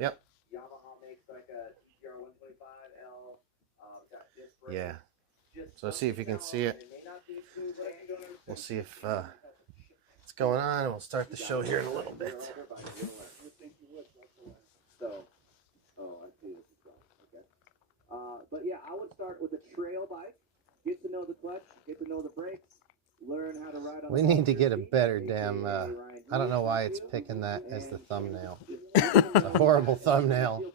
Yep. Yamaha makes like a GR 125L. Yeah. So see if you can see it. We'll see if it's going on, and we'll start the show here in a little bit. So, I see this is going. Okay. But yeah, I would start with a trail bike. Get to know the clutch. Get to know the brakes. Learn how to ride on. We need to get a better damn. I don't know why it's picking that as the thumbnail. It's a horrible thumbnail.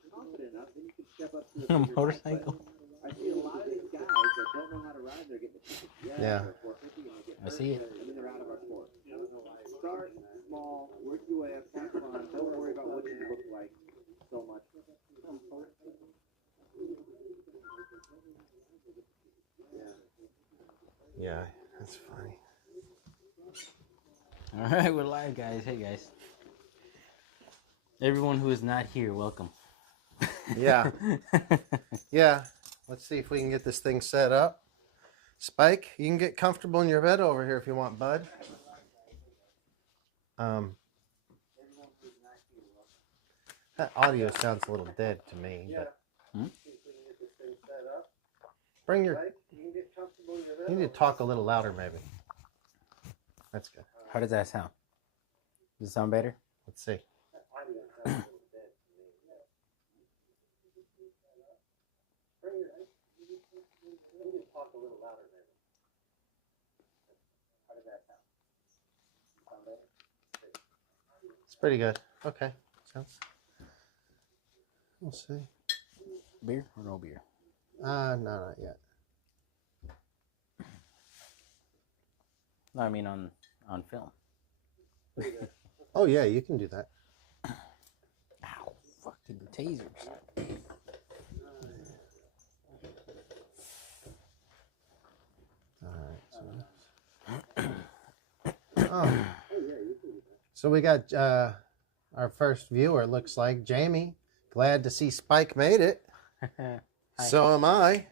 A motorcycle. I see a lot of these guys that don't know how to ride. They're getting Yeah. I see it. And then they're out of our sport. Start small, work your way up, have fun. Don't worry about what you look like so much. Yeah, that's funny. All right, we're live, guys. Hey, guys. Everyone who is not here, welcome. Yeah. Yeah. Let's see if we can get this thing set up. Spike, you can get comfortable in your bed over here if you want, bud. That audio sounds a little dead to me, but bring your. You need to talk a little louder, maybe. That's good. How does that sound? Does it sound better? Let's see. It's pretty good. Okay. Sounds. We'll see. Beer or no beer? No, not yet. No, I mean on film. Oh yeah, you can do that. Ow, fucking tasers. Oh. So we got our first viewer, looks like Jamie. Glad to see Spike made it. So am I.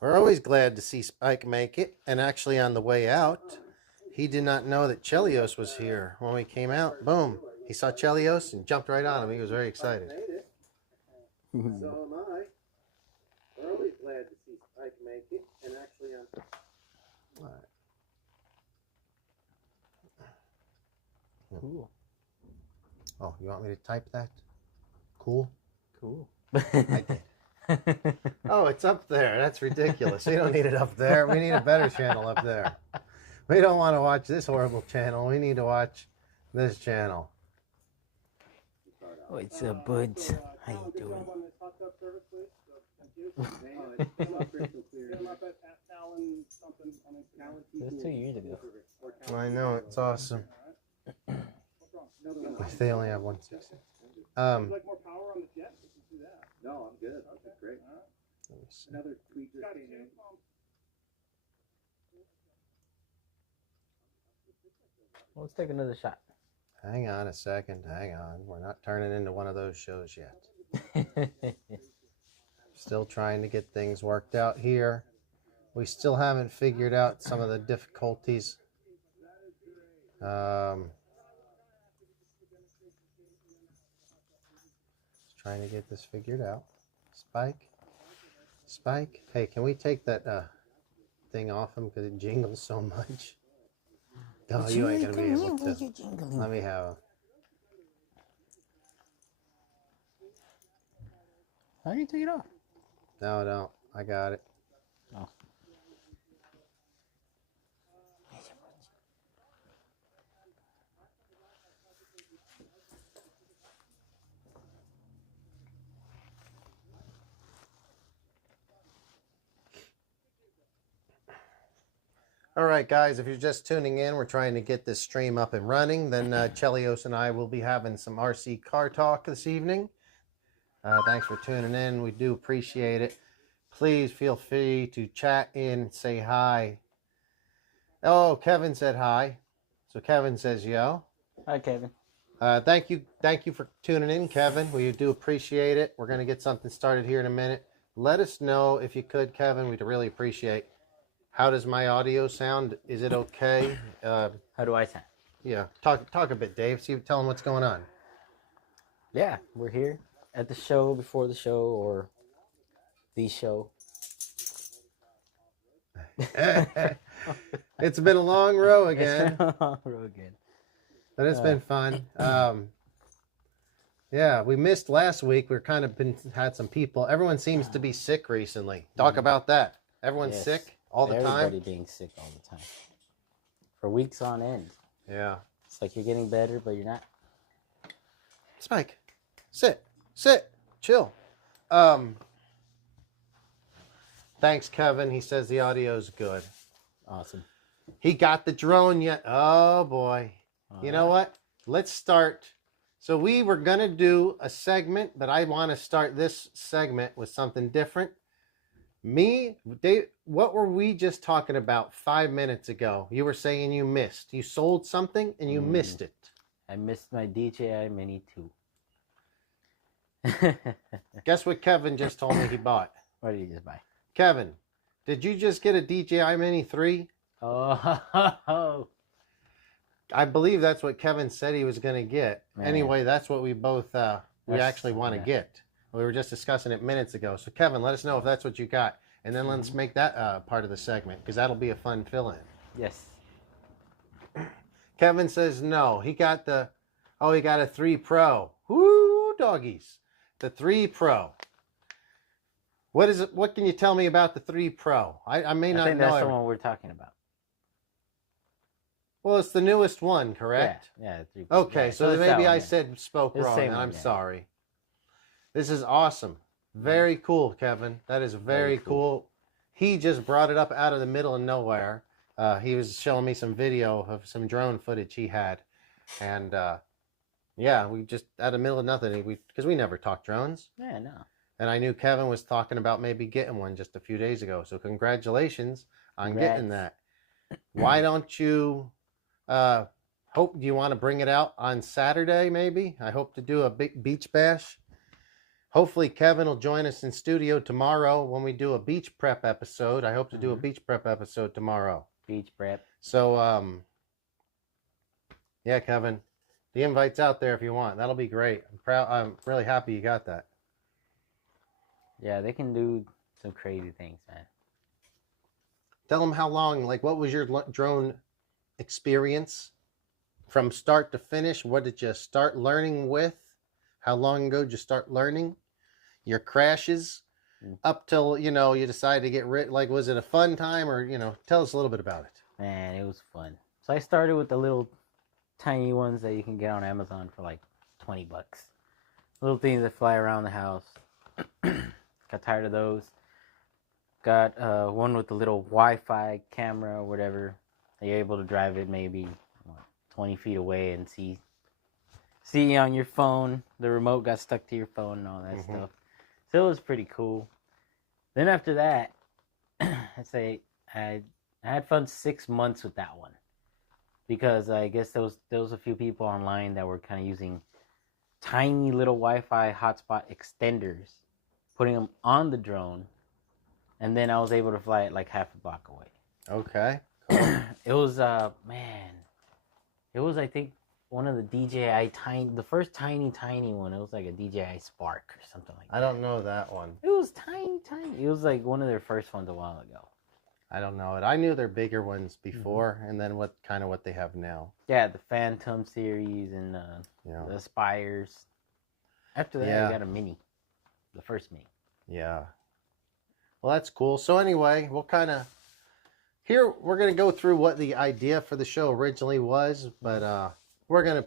We're always glad to see Spike make it. And actually on the way out, he did not know that Chelios was here. When we came out, boom, he saw Chelios and jumped right on him. He was very excited. So am I. We're always glad to see Spike make it. And actually on... All right. Cool. Oh, you want me to type that? Cool? Cool. I did. Oh, it's up there. That's ridiculous. We don't need it up there. We need a better channel up there. We don't want to watch this horrible channel. We need to watch this channel. What's up, buds? How you doing? It was 2 years ago. I know, it's awesome. They only have 160. like more power on the jet? We can do that. No, I'm good. Okay. Great. Let me see. Another tweaker came in. Well, let's take another shot. Hang on a second. Hang on. We're not turning into one of those shows yet. Still trying to get things worked out here. We still haven't figured out some of the difficulties. Trying to get this figured out. Spike. Hey, can we take that thing off him because it jingles so much? Oh, you ain't gonna be able to. Let me have him. How do you take it off? No, don't. I got it. Oh. All right, guys, if you're just tuning in, we're trying to get this stream up and running. Then Chelios and I will be having some RC car talk this evening. Thanks for tuning in. We do appreciate it. Please feel free to chat in and say hi. Oh, Kevin said hi. So Kevin says yo. Hi, Kevin. Thank you for tuning in, Kevin. We do appreciate it. We're going to get something started here in a minute. Let us know if you could, Kevin. We'd really appreciate. How does my audio sound? Is it okay? How do I sound? Yeah, talk a bit, Dave. See, tell them what's going on. Yeah, we're here at the show, before the show, or the show. It's been a long row It's been again, a long road again. but it's been fun. Yeah, we missed last week. We're kind of had some people. Everyone seems to be sick recently. Talk about that. Everyone's Yes. sick all the Everybody time. being sick all the time. For weeks on end. Yeah. It's like you're getting better, but you're not. Spike, sit, chill. Thanks, Kevin. He says the audio's good. Awesome. He got the drone yet. Oh boy. You know what? Let's start. So we were going to do a segment, but I want to start this segment with something different. Dave, what were we just talking about 5 minutes ago? You were saying you missed. You sold something and you missed it. I missed my DJI Mini 2. Guess what Kevin just told me he bought? What did you just buy? Kevin, did you just get a DJI Mini 3? Oh. I believe that's what Kevin said he was going to get. Man. Anyway, that's what we both actually want to yeah. get. We were just discussing it minutes ago. So Kevin, let us know if that's what you got, and then let's make that part of the segment because that'll be a fun fill-in. Yes. Kevin says no. He got a 3 Pro. Woo, doggies. The 3 Pro. What is it? What can you tell me about the 3 Pro? I may not think know. that's the one we're talking about. Well, it's the newest one, correct? Yeah. 3 Okay, yeah, so it's maybe that I one, spoke It's the wrong, same and one, I'm yeah. sorry. This is awesome. Very cool, Kevin. That is very cool. He just brought it up out of the middle of nowhere. He was showing me some video of some drone footage he had. And, yeah, we just, out of the middle of nothing, because we never talk drones. Yeah, no. And I knew Kevin was talking about maybe getting one just a few days ago. So congratulations on getting that. Why don't you... do you want to bring it out on Saturday, maybe? I hope to do a big beach bash. Hopefully Kevin will join us in studio tomorrow when we do a beach prep episode. I hope to do a beach prep episode tomorrow. Beach prep. So, yeah, Kevin, the invite's out there if you want. That'll be great. I'm really happy you got that. Yeah, they can do some crazy things, man. Tell them how long, what was your drone experience from start to finish? What did you start learning with? How long ago did you start learning? Your crashes up till, you decided to get rid. Was it a fun time or, tell us a little bit about it. Man, it was fun. So I started with the little tiny ones that you can get on Amazon for like $20. Little things that fly around the house. Got tired of those. Got one with the little Wi-Fi camera or whatever. You're able to drive it maybe 20 feet away and see on your phone. The remote got stuck to your phone and all that stuff. So it was pretty cool. Then after that, I'd say I had fun 6 months with that one. Because I guess there was a few people online that were kind of using tiny little Wi-Fi hotspot extenders, putting them on the drone, and then I was able to fly it like half a block away. Okay. Cool. It was it was, I think, one of the DJI the first tiny one. It was like a DJI Spark or something like that. I don't know that one. It was tiny. It was like one of their first ones a while ago. I don't know it. I knew their bigger ones before, and then what they have now. Yeah, the Phantom series and the Aspires. After that, I got a Mini, the first Mini. Yeah. Well, that's cool. So anyway, we're going to go through what the idea for the show originally was, but we're gonna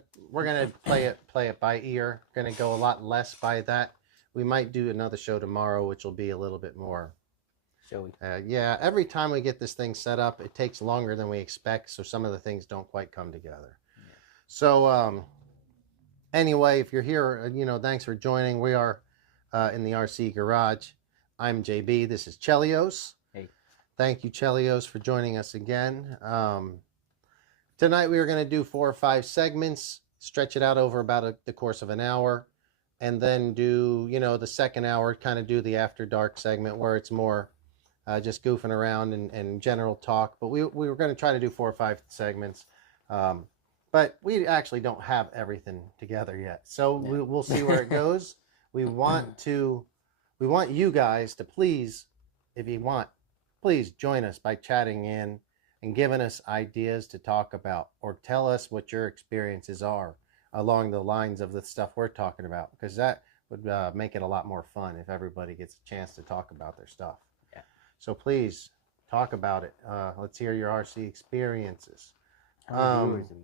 play it by ear. We're gonna go a lot less by that. We might do another show tomorrow, which will be a little bit more. Shall we? Yeah, every time we get this thing set up, it takes longer than we expect, so some of the things don't quite come together. Yeah. So, anyway, if you're here, thanks for joining. We are in the RC Garage. I'm JB. This is Chelios. Hey. Thank you, Chelios, for joining us again. Tonight we are going to do 4 or 5 segments, stretch it out over about the course of an hour, and then do, the second hour, kind of do the After Dark segment where it's more just goofing around and general talk. But we were going to try to do 4 or 5 segments. but we actually don't have everything together yet. So we'll see where it goes. We want you guys to please, if you want, please join us by chatting in and giving us ideas to talk about, or tell us what your experiences are along the lines of the stuff we're talking about, because that would make it a lot more fun if everybody gets a chance to talk about their stuff. Yeah. So please talk about it. Let's hear your RC experiences. How many viewers do we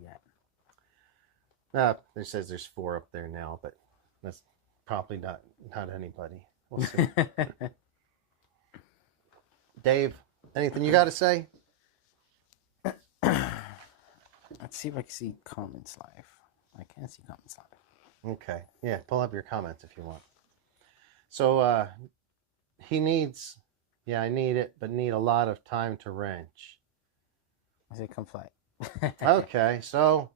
got? It says there's 4 up there now, but that's probably not anybody. We'll see. Dave, anything you got to say? Let's see if I can see comments live. I can't see comments live. Okay. Yeah, pull up your comments if you want. So he needs, I need it, but need a lot of time to wrench. I say come fly. Okay, so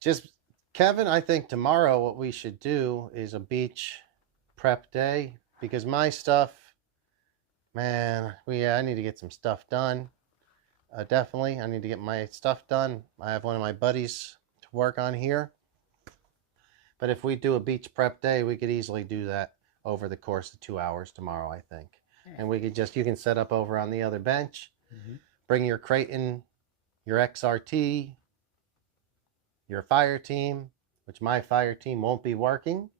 just Kevin, I think tomorrow what we should do is a beach prep day, because my stuff, man, I need to get some stuff done. Definitely, I need to get my stuff done. I have one of my buddies to work on here. But if we do a beach prep day, we could easily do that over the course of 2 hours tomorrow, I think. And we could you can set up over on the other bench, bring your Creighton, your XRT, your fire team, which my fire team won't be working.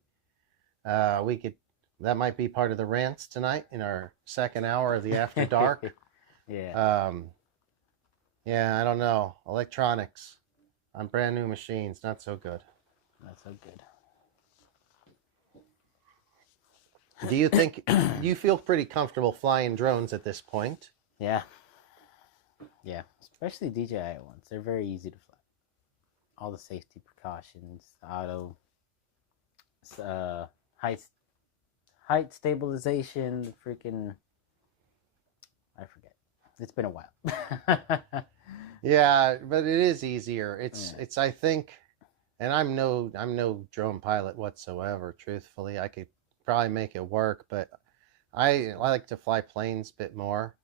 That might be part of the rants tonight in our second hour of the After Dark. Yeah. Yeah, I don't know. Electronics on brand new machines, not so good. Not so good. Do you feel pretty comfortable flying drones at this point? Yeah. Yeah. Especially DJI ones. They're very easy to fly. All the safety precautions, auto, height stabilization, freaking, I forget. It's been a while. Yeah, but it is easier. It's I think, and I'm no drone pilot whatsoever, truthfully. I could probably make it work, but I like to fly planes a bit more,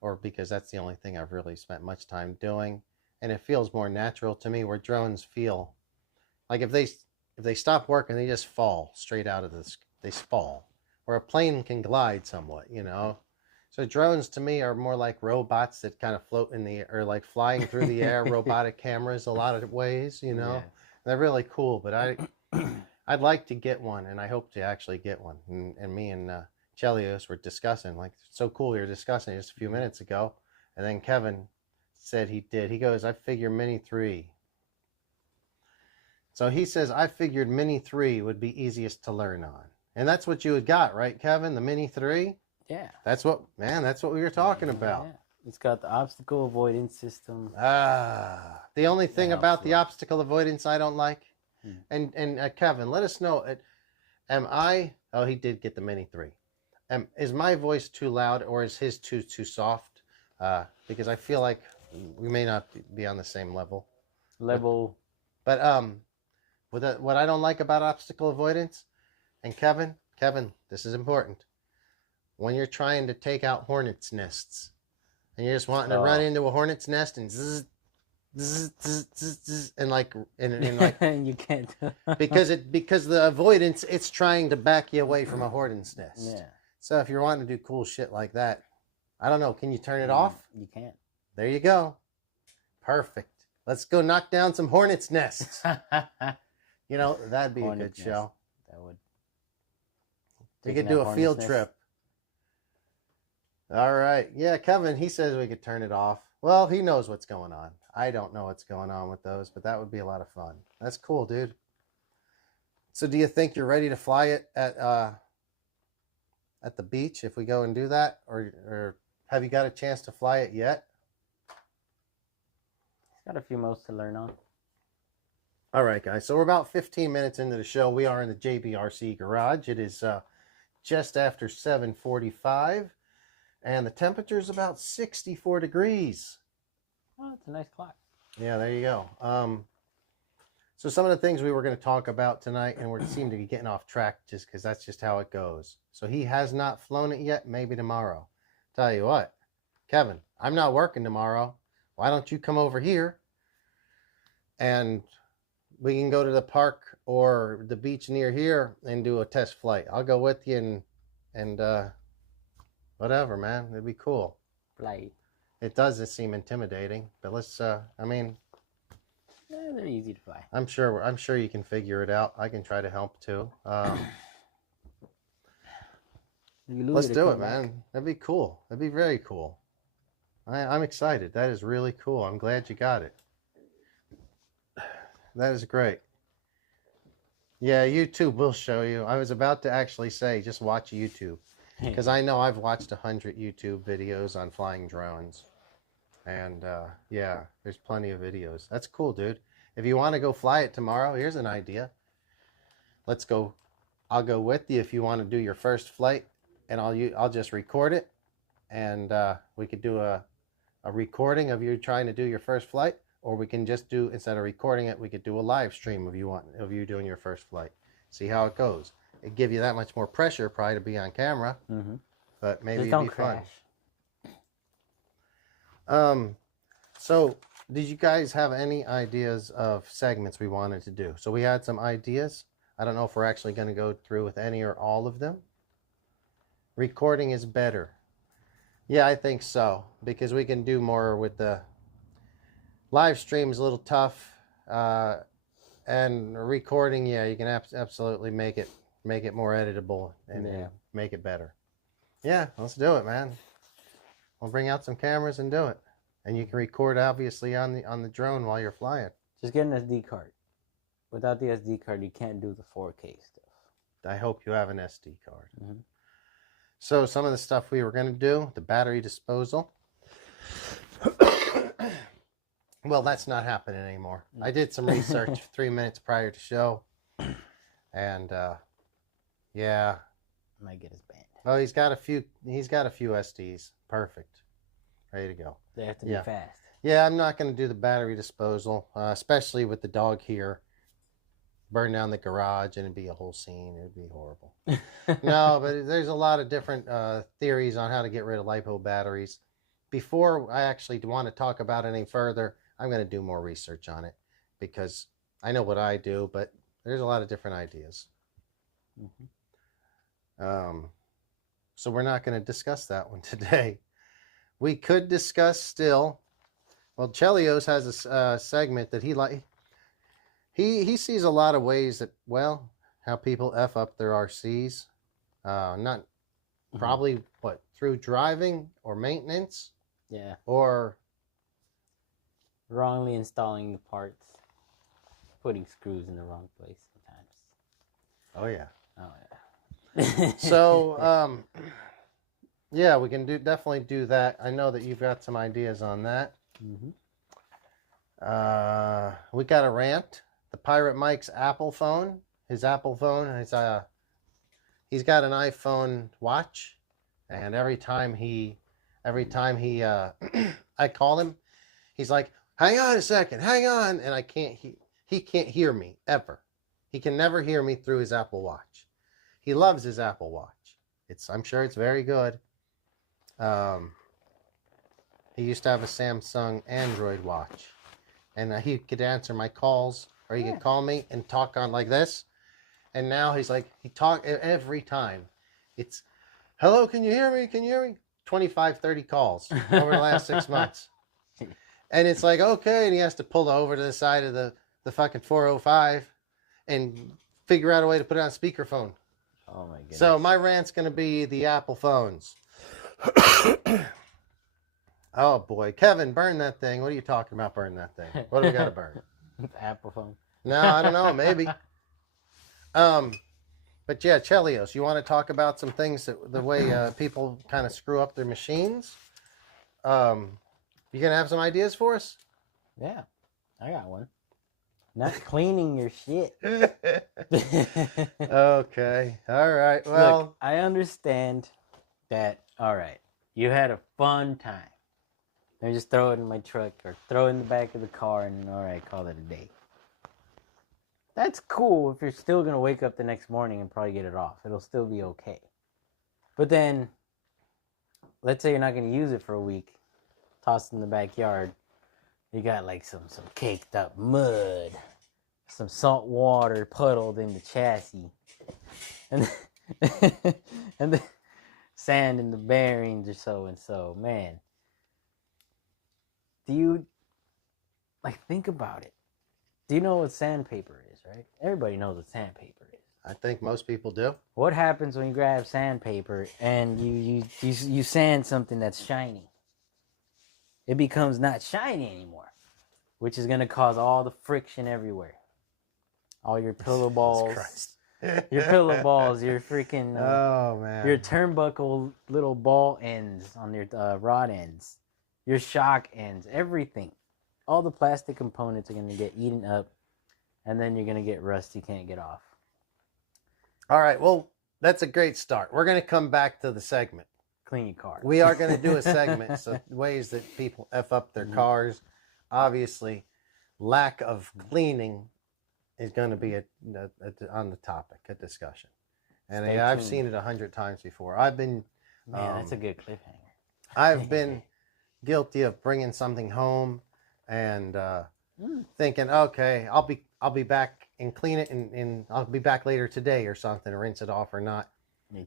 or because that's the only thing I've really spent much time doing, and it feels more natural to me, where drones feel like if they stop working, they just fall straight out of this. They fall, where a plane can glide somewhat, So drones to me are more like robots that kind of float in the air, or like flying through the air, robotic cameras a lot of ways, Yeah. They're really cool, but I'd like to get one, and I hope to actually get one. And me and Chelios were discussing, like, so cool, we were discussing just a few minutes ago, and then Kevin said he did. He goes, I figure Mini 3. So he says, I figured Mini 3 would be easiest to learn on. And that's what you had got, right, Kevin? The Mini 3? Yeah. That's what we were talking about. Yeah. It's got the obstacle avoidance system. The only thing about the obstacle avoidance I don't like, and Kevin, let us know, he did get the Mini 3. Is my voice too loud, or is his too soft? Because I feel like we may not be on the same level. But what I don't like about obstacle avoidance, and Kevin, this is important. When you're trying to take out hornets' nests, and you're just wanting to run into a hornet's nest and zzz, zzz, zzz, zzz, zzz, and like you can't because the avoidance, it's trying to back you away from a hornet's nest. Yeah. So if you're wanting to do cool shit like that, I don't know, can you turn it off? You can't. There you go. Perfect. Let's go knock down some hornet's nests. That'd be a good show. That would. We could do a field trip. All right. Yeah, Kevin, he says we could turn it off. Well, he knows what's going on. I don't know what's going on with those, but that would be a lot of fun. That's cool, dude. So do you think you're ready to fly it at the beach if we go and do that? Or have you got a chance to fly it yet? Got a few modes to learn on. All right, guys. So we're about 15 minutes into the show. We are in the JBRC garage. It is just after 7:45. And the temperature is about 64 degrees. Oh, it's a nice clock. Yeah, there you go. So some of the things we were going to talk about tonight, and we seem to be getting off track just because that's just how it goes. So he has not flown it yet. Maybe tomorrow. Tell you what, Kevin, I'm not working tomorrow. Why don't you come over here and we can go to the park or the beach near here and do a test flight. I'll go with you and whatever, man. It'd be cool. Flight. It doesn't seem intimidating, but let's. I mean, they're easy to fly. I'm sure you can figure it out. I can try to help too. Let's do it, man. That'd be cool. That'd be very cool. I'm excited. That is really cool. I'm glad you got it. That is great. Yeah, YouTube will show you. I was about to actually say, just watch YouTube. Because I know I've watched 100 YouTube videos on flying drones. And, yeah, there's plenty of videos. That's cool, dude. If you want to go fly it tomorrow, here's an idea. Let's go. I'll go with you if you want to do your first flight. And I'll just record it. And we could do a recording of you trying to do your first flight. Or we can just do, instead of recording it, we could do a live stream of you doing your first flight. See how it goes. It'd give you that much more pressure probably to be on camera. Mm-hmm. But maybe it'd be crash. Fun. So did you guys have any ideas of segments we wanted to do? So we had some ideas. I don't know if we're actually going to go through with any or all of them. Recording is better. Yeah, I think so. Because we can do more with the live stream is a little tough. And recording, yeah, you can absolutely make it more editable and make it better. Yeah, let's do it, man. We'll bring out some cameras and do it. And you can record obviously on the drone while you're flying. Just get an SD card. Without the SD card, you can't do the 4K stuff. I hope you have an SD card. Mm-hmm. So some of the stuff we were going to do, the battery disposal. Well, that's not happening anymore. I did some research 3 minutes prior to show. And, yeah. Might get his band. Oh, he's got a few SDs. Perfect. Ready to go. They have to be fast. Yeah, I'm not going to do the battery disposal, especially with the dog here. Burn down the garage and it'd be a whole scene. It'd be horrible. No, but there's a lot of different theories on how to get rid of LiPo batteries. Before I actually want to talk about it any further, I'm going to do more research on it because I know what I do, but there's a lot of different ideas. Mm-hmm. So we're not going to discuss that one today. We could discuss still. Well, Chelios has a segment that he sees a lot of ways that, well, how people F up their RCs. Not probably through driving or maintenance. Yeah. Or wrongly installing the parts. Putting screws in the wrong place sometimes. Oh yeah. Oh yeah. So yeah, we can definitely do that. I know that you've got some ideas on that. Mm-hmm. We got a rant. The Pirate Mike's Apple phone. His Apple phone. He's got an iPhone watch, and every time he I call him, he's like, "Hang on a second, hang on," and I can't. He can't hear me ever. He can never hear me through his Apple Watch. He loves his Apple Watch. I'm sure it's very good. He used to have a Samsung Android watch, and he could answer my calls, or he could call me and talk on like this. And now he talk every time. It's, "Hello, can you hear me? Can you hear me?" 25, 30 calls over the last 6 months. And it's like, okay, and he has to pull over to the side of the fucking 405 and figure out a way to put it on speakerphone. Oh my goodness. So my rant's going to be the Apple phones. Oh boy. Kevin, burn that thing. What are you talking about, burn that thing? What do we got to burn? The Apple phone. No, I don't know. Maybe. But yeah, Chelios, you want to talk about some things the way people kind of screw up their machines? You going to have some ideas for us? Yeah, I got one. Not cleaning your shit. Okay. All right. Well, look, I understand that. All right, you had a fun time. Let me just throw it in my truck or throw it in the back of the car and all right, call it a day. That's cool if you're still going to wake up the next morning and probably get it off. It'll still be okay. But then, let's say you're not going to use it for a week. Toss it in the backyard. You got like some caked up mud, some salt water puddled in the chassis, and and the sand in the bearings or so and so. Man, do you think about it? Do you know what sandpaper is, right? Everybody knows what sandpaper is. I think most people do. What happens when you grab sandpaper and you sand something that's shiny? It becomes not shiny anymore, which is going to cause all the friction everywhere. All your pillow balls, your pillow balls, your freaking, oh man, your turnbuckle little ball ends on your rod ends, your shock ends, everything. All the plastic components are going to get eaten up, and then you're going to get rust you can't get off. All right, well, that's a great start. We're going to come back to the segment. Clean your car. We are going to do a segment, so ways that people F up their cars. Obviously, lack of cleaning is going to be on the topic, a discussion. And I've seen it 100 times before. I've been... Man, that's a good cliffhanger. I've been guilty of bringing something home and thinking, okay, I'll be back and clean it, and I'll be back later today or something, rinse it off or not,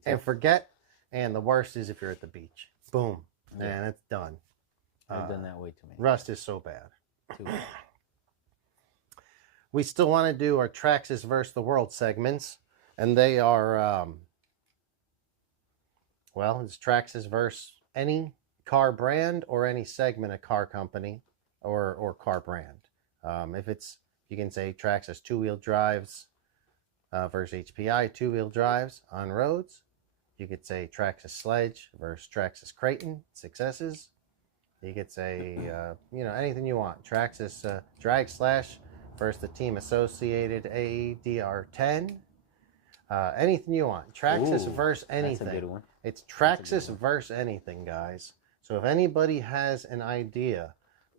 and forget. And the worst is if you're at the beach, boom, and it's done. I've done that way too many. Rust is so bad. Too bad. We still want to do our Traxxas versus the world segments, and they are, well, it's Traxxas versus any car brand or any segment of car company or car brand. If it's, you can say Traxxas two-wheel drives versus HPI two-wheel drives on roads. You could say Traxxas Sledge versus Traxxas Creighton successes. You could say, anything you want. Traxxas Drag Slash versus the team associated ADR10. Anything you want. Traxxas versus anything. That's a good one. It's Traxxas versus anything, guys. So if anybody has an idea,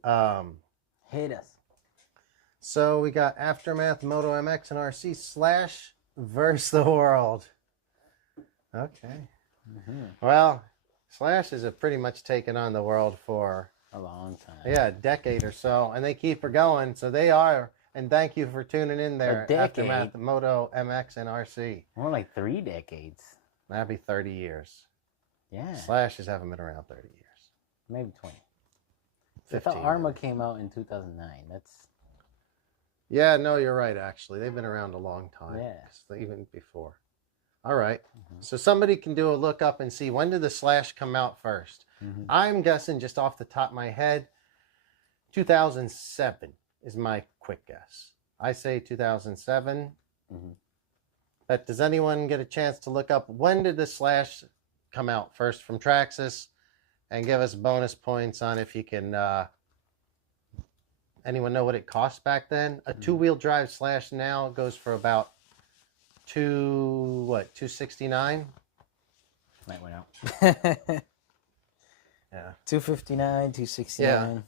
hit us. So we got Aftermath, Moto MX, and RC Slash versus the world. Okay. Well, Slash has pretty much taken on the world for a long time. Yeah, a decade or so, and they keep her going. So they are. And thank you for tuning in there. Aftermath, Moto MX, and RC. More like 3 decades. That'd be 30 years. Yeah. Slashes haven't been around 30 years. Maybe 20. 15. I thought Arma came out in 2009. That's... Yeah, no, you're right, actually. They've been around a long time. Yeah. Even before. All right. So somebody can do a look up and see, when did the Slash come out first? I'm guessing, just off the top of my head, 2007 is my quick guess. I say 2007. But does anyone get a chance to look up, when did the Slash come out first from Traxxas? And give us bonus points on if you can... anyone know what it cost back then? A two-wheel drive Slash now goes for about $269? That went out. Yeah. $259, $269. Yeah.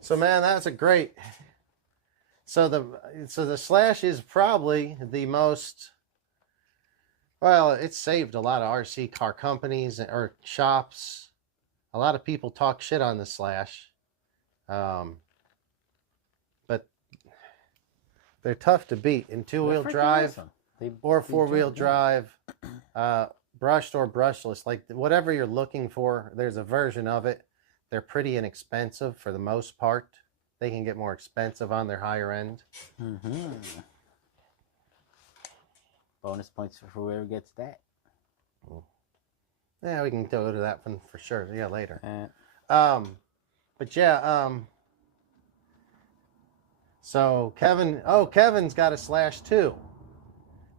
So man, that's a great... So the Slash is probably the most... Well, it's saved a lot of RC car companies or shops. A lot of people talk shit on the Slash. But they're tough to beat in two-wheel drive or four-wheel drive, brushed or brushless. Like whatever you're looking for, there's a version of it. They're pretty inexpensive for the most part. They can get more expensive on their higher end. Bonus points for whoever gets that. Yeah, we can go to that one for sure. Yeah, later. But yeah, so Kevin's got a Slash too.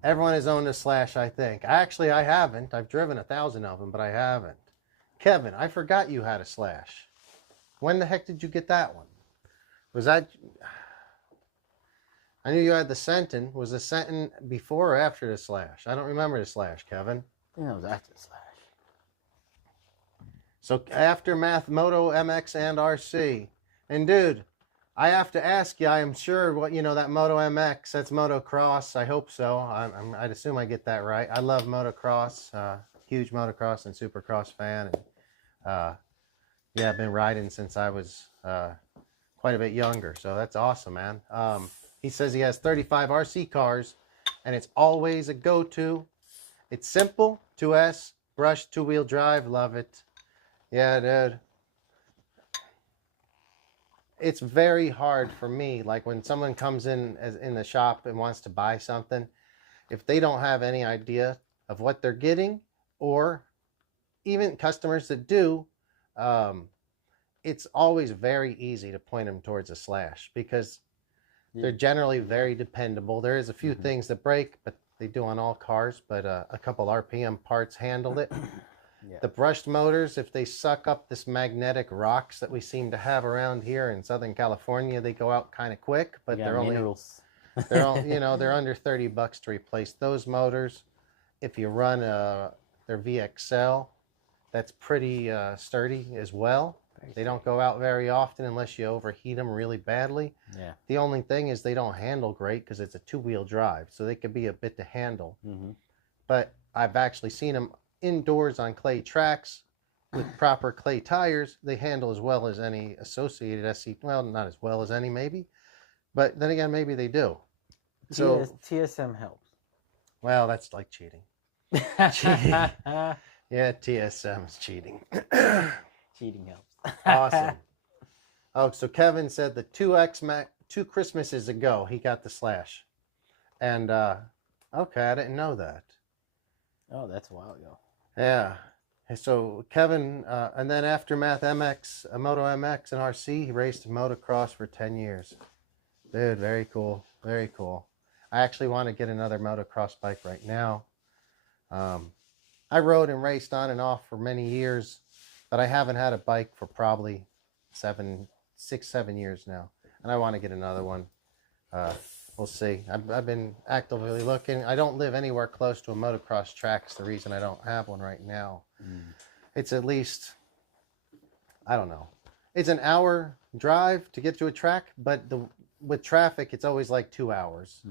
Everyone has owned a Slash, I think. Actually, I haven't. I've driven 1,000 of them, but I haven't. Kevin, I forgot you had a Slash. When the heck did you get that one? Was that... I knew you had the Sentin. Was the Sentin before or after the Slash? I don't remember the Slash, Kevin. I think it was after the Slash. So Aftermath, Moto MX, and RC. And dude, I have to ask you, I am sure what that Moto MX, that's motocross. I hope so. I'd assume I get that right. I love motocross. Huge motocross and supercross fan. And yeah, I've been riding since I was quite a bit younger. So that's awesome, man. He says he has 35 RC cars, and it's always a go-to. It's simple, 2S, brush, two-wheel drive, love it. Yeah, dude. It's very hard for me, like when someone comes in the shop and wants to buy something, if they don't have any idea of what they're getting, or even customers that do, it's always very easy to point them towards a Slash because they're generally very dependable. There is a few things that break, but they do on all cars, but a couple RPM parts handle it. Yeah. The brushed motors, if they suck up this magnetic rocks that we seem to have around here in Southern California, they go out kind of quick, but they're only minerals. They're all, they're under $30 to replace those motors. If you run their VXL, that's pretty sturdy as well. They don't go out very often unless you overheat them really badly. Yeah. The only thing is they don't handle great because it's a two-wheel drive, so they could be a bit to handle. But I've actually seen them indoors on clay tracks with proper clay tires. They handle as well as any associated SC. Well, not as well as any maybe, but then again, maybe they do. So TSM helps. Well, that's like cheating. Cheating. Yeah, TSM is cheating. Cheating helps. Awesome. Oh, so Kevin said the 2 Christmases ago he got the Slash, and okay, I didn't know that. Oh, that's a while ago. Yeah. So Kevin, and then Aftermath MX, Moto MX and RC, he raced motocross for 10 years. Dude, very cool. Very cool. I actually want to get another motocross bike right now. I rode and raced on and off for many years, but I haven't had a bike for probably 6, 7 years now. And I want to get another one. We'll see. I've been actively looking. I don't live anywhere close to a motocross track. It's the reason I don't have one right now. It's at least, I don't know. It's an hour drive to get to a track, but with traffic, it's always like 2 hours.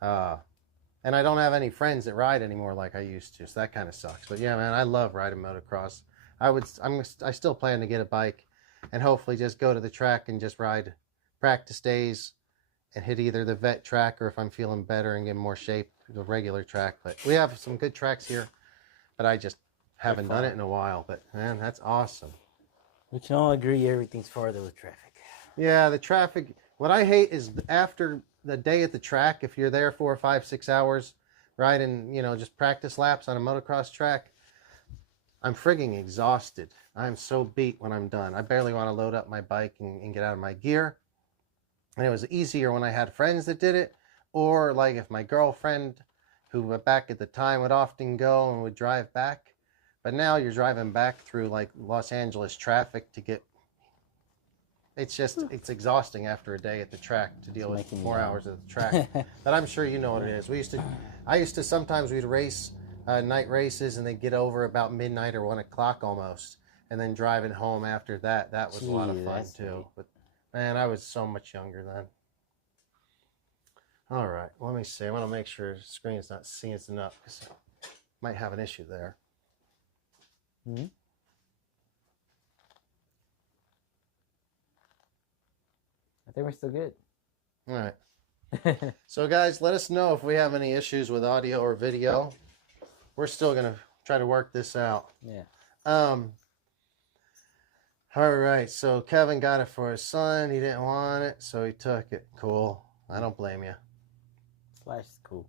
And I don't have any friends that ride anymore like I used to, so that kind of sucks. But yeah, man, I love riding motocross. I still plan to get a bike and hopefully just go to the track and just ride practice days and hit either the vet track, or if I'm feeling better and get more shape, the regular track. But we have some good tracks here, but I just haven't done it in a while. But man, that's awesome. We can all agree everything's farther with traffic. Yeah, the traffic. What I hate is after the day at the track, if you're there 4, 5, 6 hours riding, just practice laps on a motocross track, I'm frigging exhausted. I'm so beat when I'm done. I barely want to load up my bike and get out of my gear. And it was easier when I had friends that did it, or like if my girlfriend, who back at the time would often go and would drive back. But now you're driving back through like Los Angeles traffic to get. It's exhausting after a day at the track to deal with 4 hours at the track. But I'm sure you know what it is. I used to sometimes we'd race night races and they'd get over about midnight or 1 o'clock almost, and then driving home after that. That was a lot of fun too. But man, I was so much younger then. All right, let me see. I want to make sure the screen's not seeing it enough because I might have an issue there. I think we're still good. All right. So guys, let us know if we have any issues with audio or video. We're still going to try to work this out. Yeah. All right. So Kevin got it for his son. He didn't want it, so he took it. Cool. I don't blame you. Slash is cool.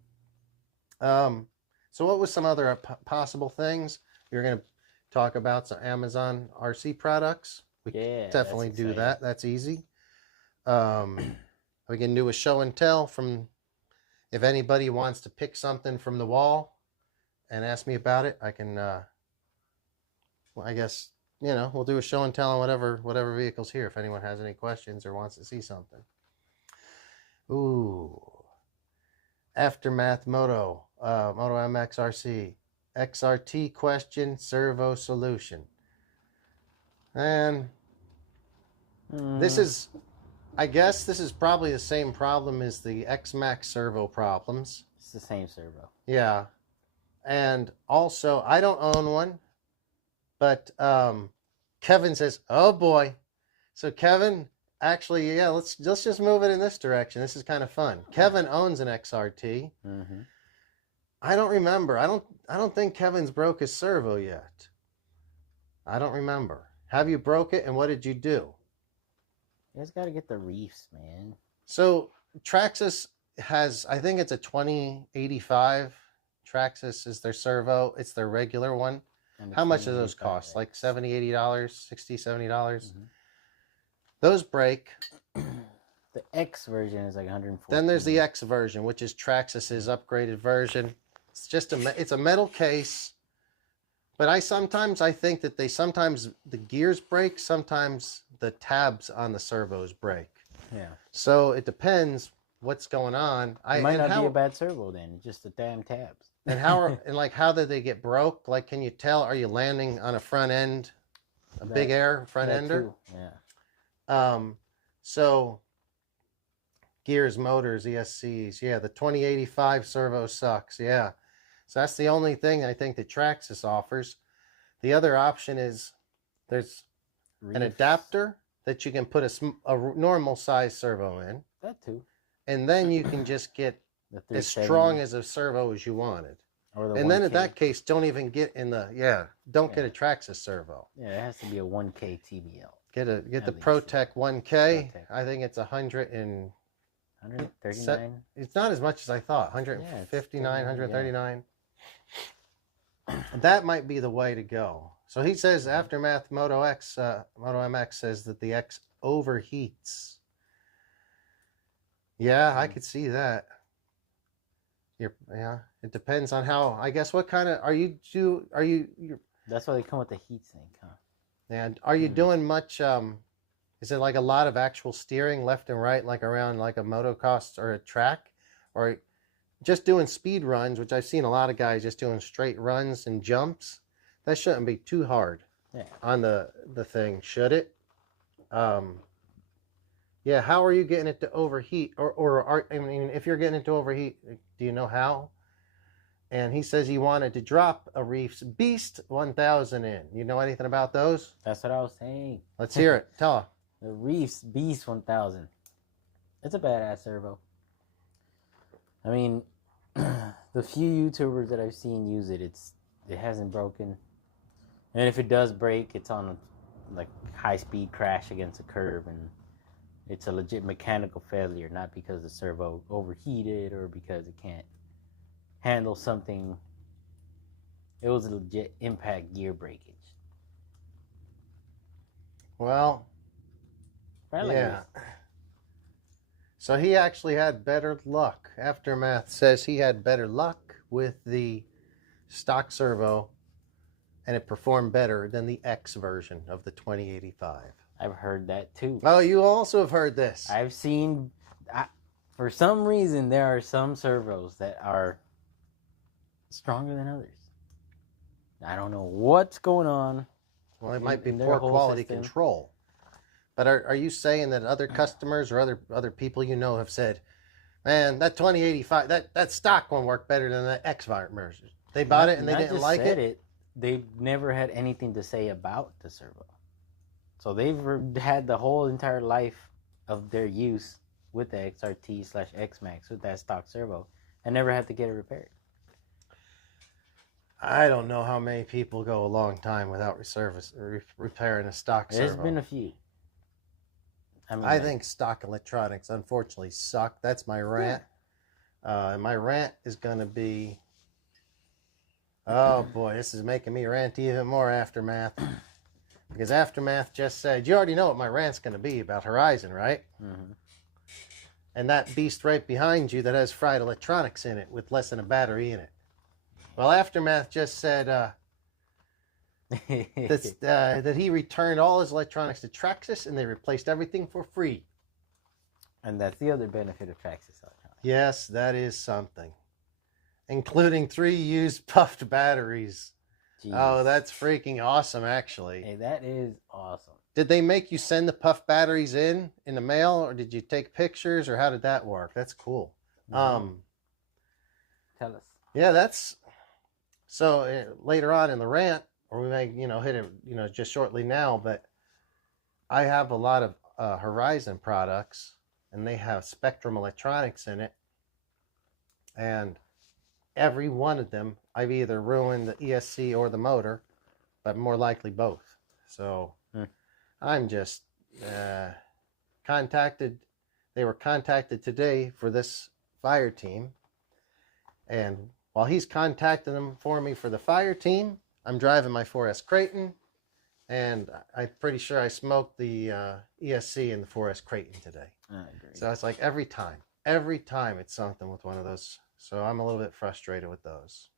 So what was some other possible things? We were going to talk about some Amazon RC products. We can definitely do that. That's easy. We can do a show and tell from, if anybody wants to pick something from the wall and ask me about it, I can, well, I guess, we'll do a show and tell on whatever vehicle's here if anyone has any questions or wants to see something. Ooh. Aftermath Moto MX RC. XRT question, servo solution. And I guess this is probably the same problem as the X-Max servo problems. It's the same servo. Yeah. And also, I don't own one, but Kevin says, oh boy. So Kevin, actually, yeah, let's just move it in this direction. This is kind of fun. Kevin owns an XRT. Mm-hmm. I don't remember. I don't think Kevin's broke his servo yet. I don't remember. Have you broke it, and what did you do? You just gotta get the reefs, man. So Traxxas has, I think it's a 2085. Traxxas is their servo. It's their regular one. How much do those cost? Like $70, $80, $60, $70? Mm-hmm. Those break. The X version is like 140. Then there's the X version, which is Traxxas's upgraded version. It's just it's a metal case. But I think that sometimes the gears break, sometimes the tabs on the servos break. Yeah. So it depends what's going on. It might not be a bad servo then, just the damn tabs. And how did they get broke? Like, can you tell? Are you landing on a front end, big air front ender? Too. Yeah. So gears, motors, ESCs. Yeah, the 2085 servo sucks. Yeah. So that's the only thing I think that Traxxas offers. The other option is there's an adapter that you can put a normal size servo in. That too. And then you can just get as strong as a servo as you wanted. And then in that case, don't even get in the, get a Traxxas servo. Yeah, it has to be a 1K TBL. Get the ProTech 1K. I think it's 139. It's not as much as I thought. 159, 139. That might be the way to go. So he says Aftermath Moto MX says that the X overheats. Yeah, I could see that. It depends on how. I guess what kind of That's why they come with the heat sink, huh? And are you doing much? Is it like a lot of actual steering left and right, like around like a motocross or a track, or just doing speed runs, which I've seen a lot of guys just doing straight runs and jumps? That shouldn't be too hard on the thing, should it? Yeah. How are you getting it to overheat, if you're getting it to overheat, do you know how? And he says he wanted to drop a Reef's Beast 1000 in. You know anything about those? That's what I was saying. Let's hear it. Tell him. The Reef's Beast 1000. It's a badass servo. I mean, the few YouTubers that I've seen use it, it hasn't broken. And if it does break, it's on like high-speed crash against a curve, and it's a legit mechanical failure, not because the servo overheated or because it can't handle something. It was a legit impact gear breakage. Well, yeah. So he actually had better luck. Aftermath says he had better luck with the stock servo, and it performed better than the X version of the 2085. I've heard that too. Oh, you also have heard this. I've seen, for some reason, there are some servos that are stronger than others. I don't know what's going on. Well, it might be poor quality control. But are you saying that other customers or other people you know have said, man, that 2085, that stock one worked better than that X version? They bought it and they didn't like it? They never had anything to say about the servo. So they've had the whole entire life of their use with the XRT/X-Max with that stock servo and never had to get it repaired. I don't know how many people go a long time without repairing a stock servo. There's been a few. I think stock electronics, unfortunately, suck. That's my rant. And my rant is going to be... Oh, boy, this is making me rant even more, Aftermath. Because Aftermath just said, you already know what my rant's going to be about Horizon, right? Mm-hmm. And that beast right behind you that has fried electronics in it with less than a battery in it. Well, Aftermath just said that he returned all his electronics to Traxxas and they replaced everything for free. And that's the other benefit of Traxxas electronics. Yes, that is something. Including 3 used puffed batteries. Jeez. Oh, that's freaking awesome, actually. Hey, that is awesome. Did they make you send the puffed batteries in the mail, or did you take pictures, or how did that work? That's cool. Mm-hmm. Tell us. Yeah, that's... So later on in the rant, or we may, hit it, just shortly now, but I have a lot of Horizon products, and they have Spectrum electronics in it. And every one of them, I've either ruined the ESC or the motor, but more likely both. So I'm just contacted. They were contacted today for this fire team. And while he's contacting them for me for the fire team, I'm driving my 4S Creighton. And I'm pretty sure I smoked the ESC in the 4S Creighton today. I agree. So it's like every time it's something with one of those. So I'm a little bit frustrated with those.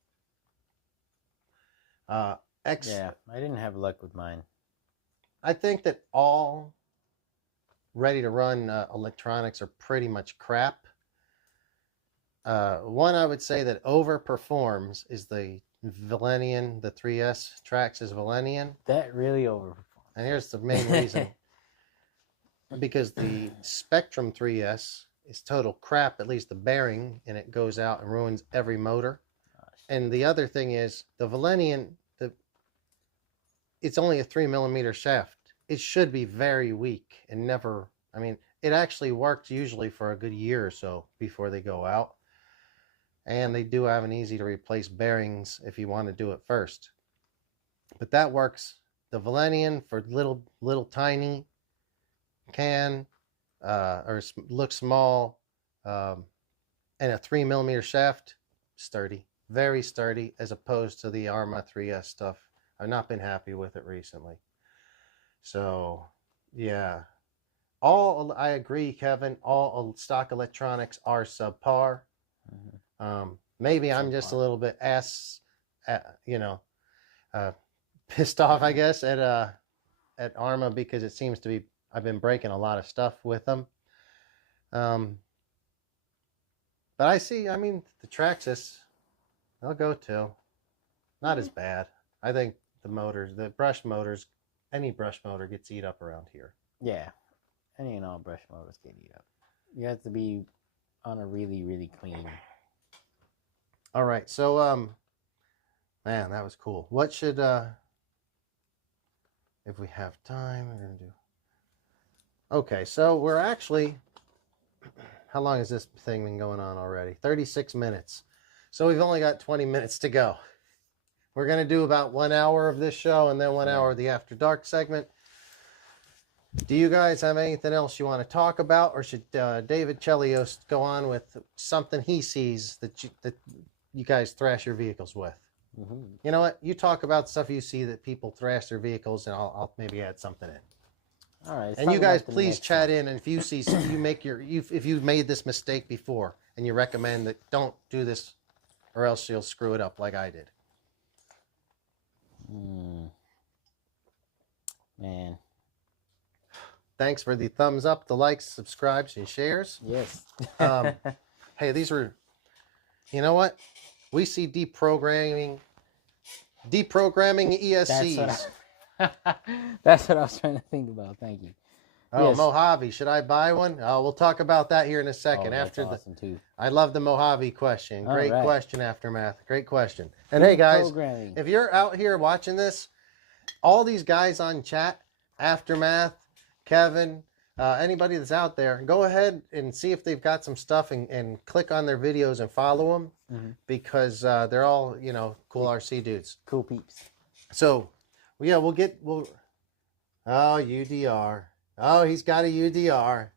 Yeah, I didn't have luck with mine. I think that all ready to run electronics are pretty much crap. One I would say that overperforms is the Valenian, the 3S Traxxas Valenian. That really overperformed. And here's the main reason. Because the Spectrum 3S is total crap, at least the bearing, and it goes out and ruins every motor. Gosh. And the other thing is, the Valenian, it's only a 3mm shaft. It should be very weak and never, I mean, it actually works usually for a good year or so before they go out. And they do have an easy to replace bearings if you want to do it first. But that works. The Valenian for little tiny can or look small and a 3mm shaft, sturdy, very sturdy, as opposed to the Arma 3S stuff. I've not been happy with it recently. So yeah, I agree, Kevin. All stock electronics are subpar. Maybe I'm just a little bit pissed off, I guess, at Arma, because it seems to be, I've been breaking a lot of stuff with them. But I see, I mean, the Traxxas, they'll go too. Not as bad. I think the motors, the brush motors, any brush motor gets eat up around here. Yeah, any and all brush motors get eat up. You have to be on a really, really clean. All right, so man, that was cool. What should if we have time, we're gonna do. Okay, so we're actually, how long has this thing been going on already? 36 minutes. So we've only got 20 minutes to go. We're gonna do about 1 hour of this show and then 1 hour of the After Dark segment. Do you guys have anything else you want to talk about, or should David Chelios go on with something he sees that you guys thrash your vehicles with? Mm-hmm. You know what? You talk about stuff you see that people thrash their vehicles, and I'll maybe add something in. All right. And you guys please chat in, and if you see if you've made this mistake before and you recommend that don't do this, or else you'll screw it up like I did. Man. Thanks for the thumbs up, the likes, subscribes, and shares. Yes. Hey, these were, you know what? We see deprogramming ESCs. That's what I was trying to think about. Thank you. Oh, Yes. Mojave, should I buy one? We'll talk about that here in a second. That's awesome too. I love the Mojave question. Great All right. question, Aftermath. Great question. And hey, guys, Programming. if you're out here watching this, all these guys on chat, Aftermath, Kevin, anybody that's out there, go ahead and see if they've got some stuff and click on their videos and follow them, because they're all, cool RC dudes. Cool peeps. So, yeah, oh, UDR. Oh, he's got a UDR.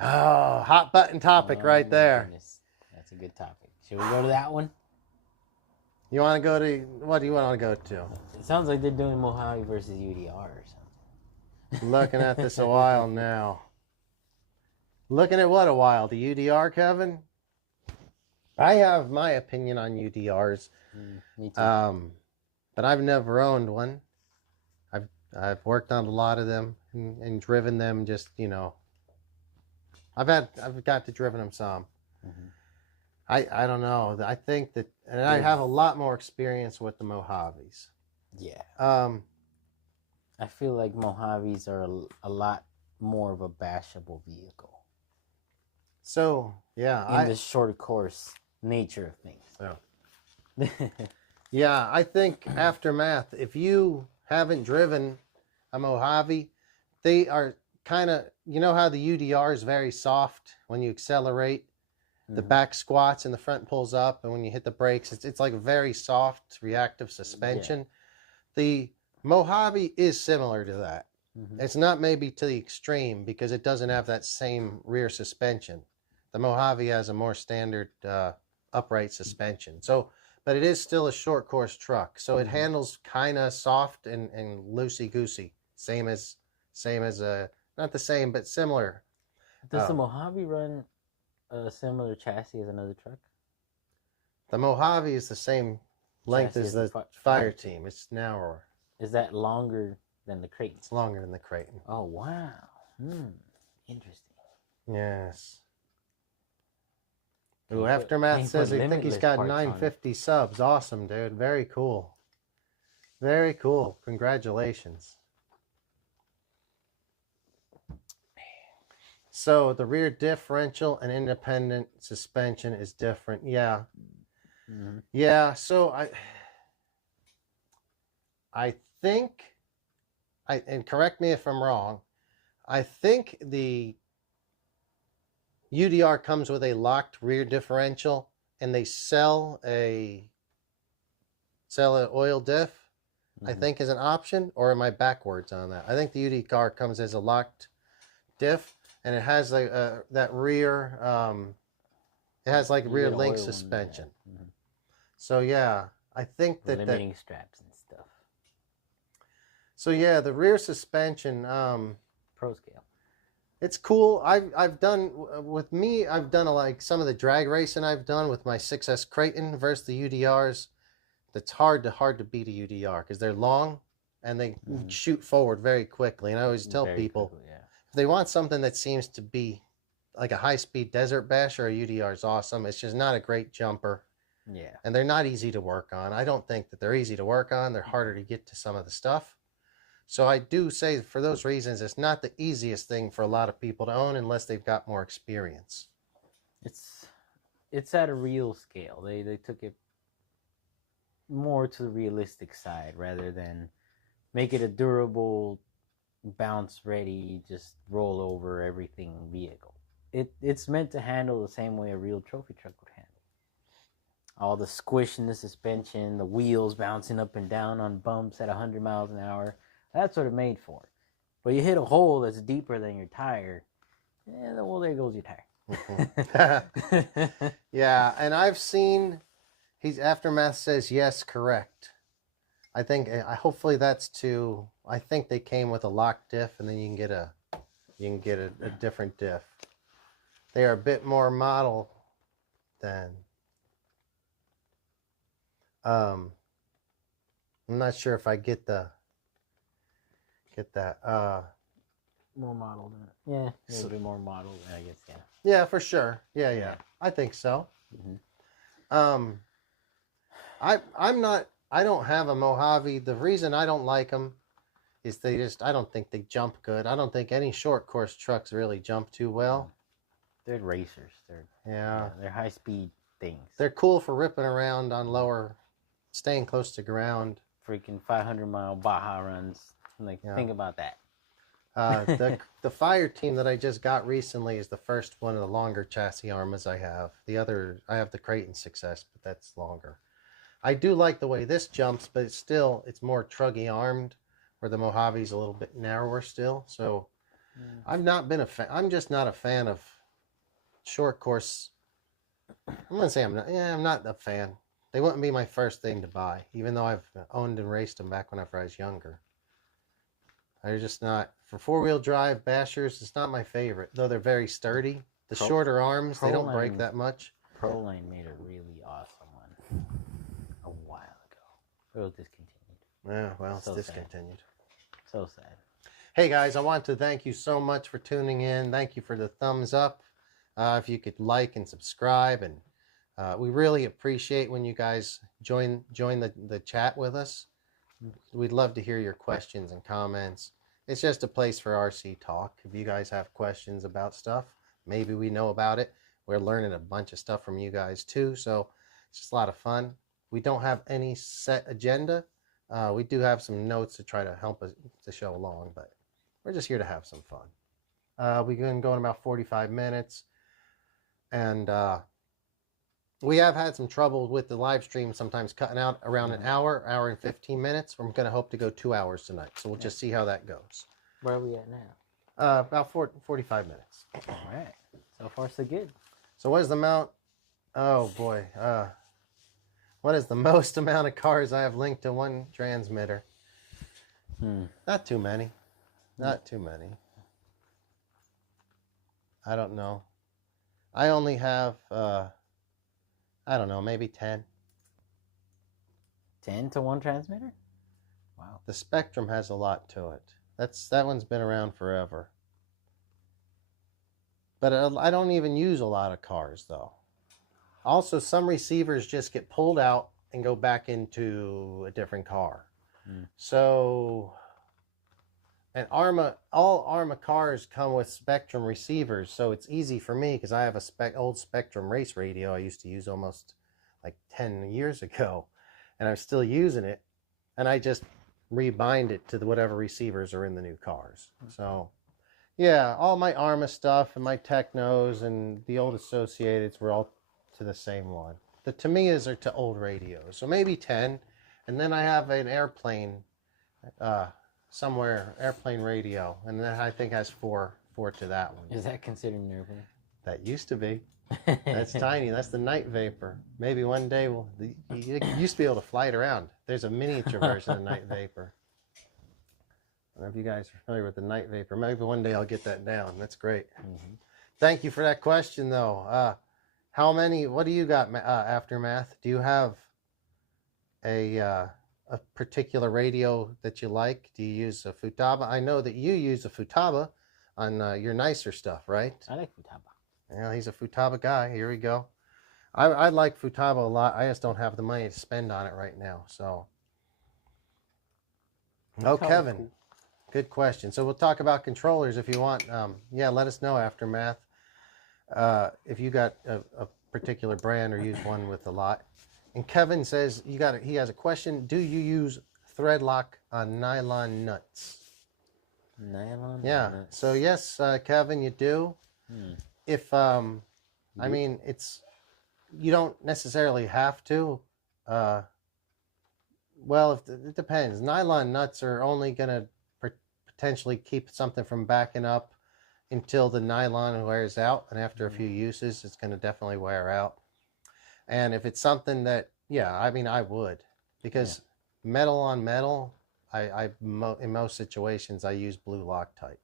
Oh, hot button topic right there. Goodness. That's a good topic. Should we go to that one? You want to go to, what do you want to go to? It sounds like they're doing Mojave versus UDR or something. Looking at this a while now. Looking at what a while? The UDR, Kevin? I have my opinion on UDRs. Me too. But I've never owned one. I've worked on a lot of them and driven them. Just I've got to driven them some. I don't know. I think that, and I have a lot more experience with the Mojaves. Yeah. I feel like Mojaves are a lot more of a bashable vehicle. So yeah, in the short course nature of things. So. Yeah, I think Aftermath, if you haven't driven a Mojave, they are kind of, you know how the UDR is very soft when you accelerate? The Mhm. back squats and the front pulls up, and when you hit the brakes, it's like a very soft reactive suspension. The Mojave is similar to that. Mhm. It's not maybe to the extreme because it doesn't have that same rear suspension. The Mojave has a more standard upright suspension. So, but it is still a short course truck. So it Mhm. handles kind of soft and loosey goosey. Same as not the same, but similar. Does the Mojave run a similar chassis as another truck? The Mojave is the same length Chassis as as the the fire team. It's narrower. Is that longer than the Creighton? It's longer than the Creighton. Oh wow. Interesting. Yes. Can Ooh, you Aftermath put says I think he's Limitless got parts on it? 950 subs. Awesome, dude. Very cool. Very cool. Congratulations. So the rear differential and independent suspension is different. Yeah. Mhm. Yeah. So I think and correct me if I'm wrong. I think the UDR comes with a locked rear differential, and they sell an oil diff. I Mhm. think is an option, or am I backwards on that? I think the UDR comes as a locked diff, and it has like that rear. It has like You rear get link oil on suspension. that. Mhm. So yeah, I think that Limiting straps and stuff. So yeah, the rear suspension. Pro scale. It's cool. I've done with me. I've done like some of the drag racing I've done with my 6S Creighton versus the UDRs. That's hard to beat a UDR because they're long and they Mhm. shoot forward very quickly. And I always tell Very people quickly, yeah. if they want something that seems to be like a high-speed desert basher, a UDR is awesome. It's just not a great jumper, Yeah. and they're not easy to work on. I don't think that they're easy to work on. They're harder to get to some of the stuff. So I do say for those reasons, it's not the easiest thing for a lot of people to own unless they've got more experience. It's at a real scale. They took it more to the realistic side rather than make it a durable, bounce ready, just roll over everything vehicle. It's meant to handle the same way a real trophy truck would handle. All the squish in the suspension, the wheels bouncing up and down on bumps at 100 miles an hour. That's what it's made for. But you hit a hole that's deeper than your tire, well, there goes your tire. Yeah, and I've seen Aftermath says yes, correct. I think hopefully that's to. I think they came with a locked diff, and then you can get a different diff. They are a bit more model than. I'm not sure if I get that. More model than it. Yeah, a little bit more model, I guess. Yeah. Yeah, for sure. Yeah. I think so. Mm-hmm. I'm not. I don't have a Mojave. The reason I don't like them is I don't think they jump good. I don't think any short course trucks really jump too well. They're racers. They're high speed things. They're cool for ripping around on lower, staying close to ground. Freaking 500-mile Baja runs. Think about that. The fire team that I just got recently is the first one of the longer chassis armas I have. I have the Creighton Success, but that's longer. I do like the way this jumps, but it's more truggy armed, where the Mojave's a little bit narrower still. So I've not been a fan. I'm just not a fan of short course. I'm gonna say I'm not a fan. They wouldn't be my first thing to buy, even though I've owned and raced them back whenever I was younger. They're just not for four-wheel drive bashers. It's not my favorite, though they're very sturdy. The shorter arms, they don't break that much. ProLane made a really awesome one a while ago. It was discontinued. Yeah, well, it's So discontinued. Sad. So sad. Hey guys, I want to thank you so much for tuning in. Thank you for the thumbs up. If you could like and subscribe, and we really appreciate when you guys join the chat with us. We'd love to hear your questions and comments. It's just a place for RC talk. If you guys have questions about stuff, maybe we know about it. We're learning a bunch of stuff from you guys too, so it's just a lot of fun. We don't have any set agenda. We do have some notes to try to help us to show along, but we're just here to have some fun. We've been going about 45 minutes. And we have had some trouble with the live stream sometimes cutting out around an hour and 15 minutes. We're going to hope to go 2 hours tonight. So we'll just see how that goes. Where are we at now? About 45 minutes. All right. So far, so good. So what is the amount? Oh, boy. What is the most amount of cars I have linked to one transmitter? Not too many. Not too many. I don't know. I only have, I don't know, maybe 10. 10 to one transmitter? Wow. The Spectrum has a lot to it. That one's been around forever. But I don't even use a lot of cars, though. Also, some receivers just get pulled out and go back into a different car. So, and all Arma cars come with Spectrum receivers, so it's easy for me because I have a old Spectrum race radio I used to use almost like 10 years ago, and I'm still using it, and I just rebind it to whatever receivers are in the new cars. So, yeah, all my Arma stuff and my Technos and the old Associateds were all to the same one. The Tamiyas are to old radios, so maybe 10, and then I have an airplane somewhere, airplane radio, and then I think has four to that one. Is that considered an airplane? That used to be. That's tiny. That's the Night Vapor. Maybe one day you used to be able to fly it around. There's a miniature version of Night Vapor. I don't know if you guys are familiar with the Night Vapor. Maybe one day I'll get that down. That's great. Thank you for that question, though. What do you got, Aftermath? Do you have a particular radio that you like? Do you use a Futaba? I know that you use a Futaba on your nicer stuff, right? I like Futaba. Yeah, he's a Futaba guy. Here we go. I like Futaba a lot. I just don't have the money to spend on it right now. So, Kevin, cool. Good question. So we'll talk about controllers if you want. Yeah, let us know, Aftermath, if you got a particular brand or use one with a lot. And Kevin says he has a question. Do you use thread lock on nylon nuts? Nylon nuts. So yes, Kevin, you do. If I mean, you don't necessarily have to. Well, it depends. Nylon nuts are only gonna potentially keep something from backing up until the nylon wears out, and after a few uses, it's gonna definitely wear out. And if it's something that, I mean, I would, because metal on metal, in most situations I use blue Loctite.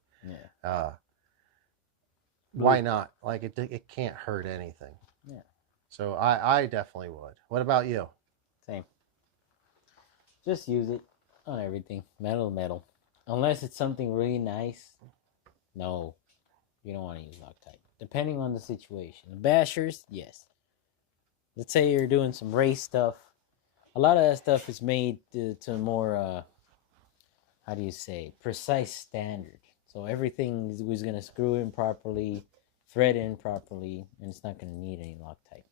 Why not? Like it can't hurt anything. Yeah. So I definitely would. What about you? Same. Just use it on everything, metal. Unless it's something really nice. No, you don't want to use Loctite. Depending on the situation. The bashers, yes. Let's say you're doing some race stuff. A lot of that stuff is made to more, precise standard. So everything is going to screw in properly, thread in properly, and it's not going to need any Loctite.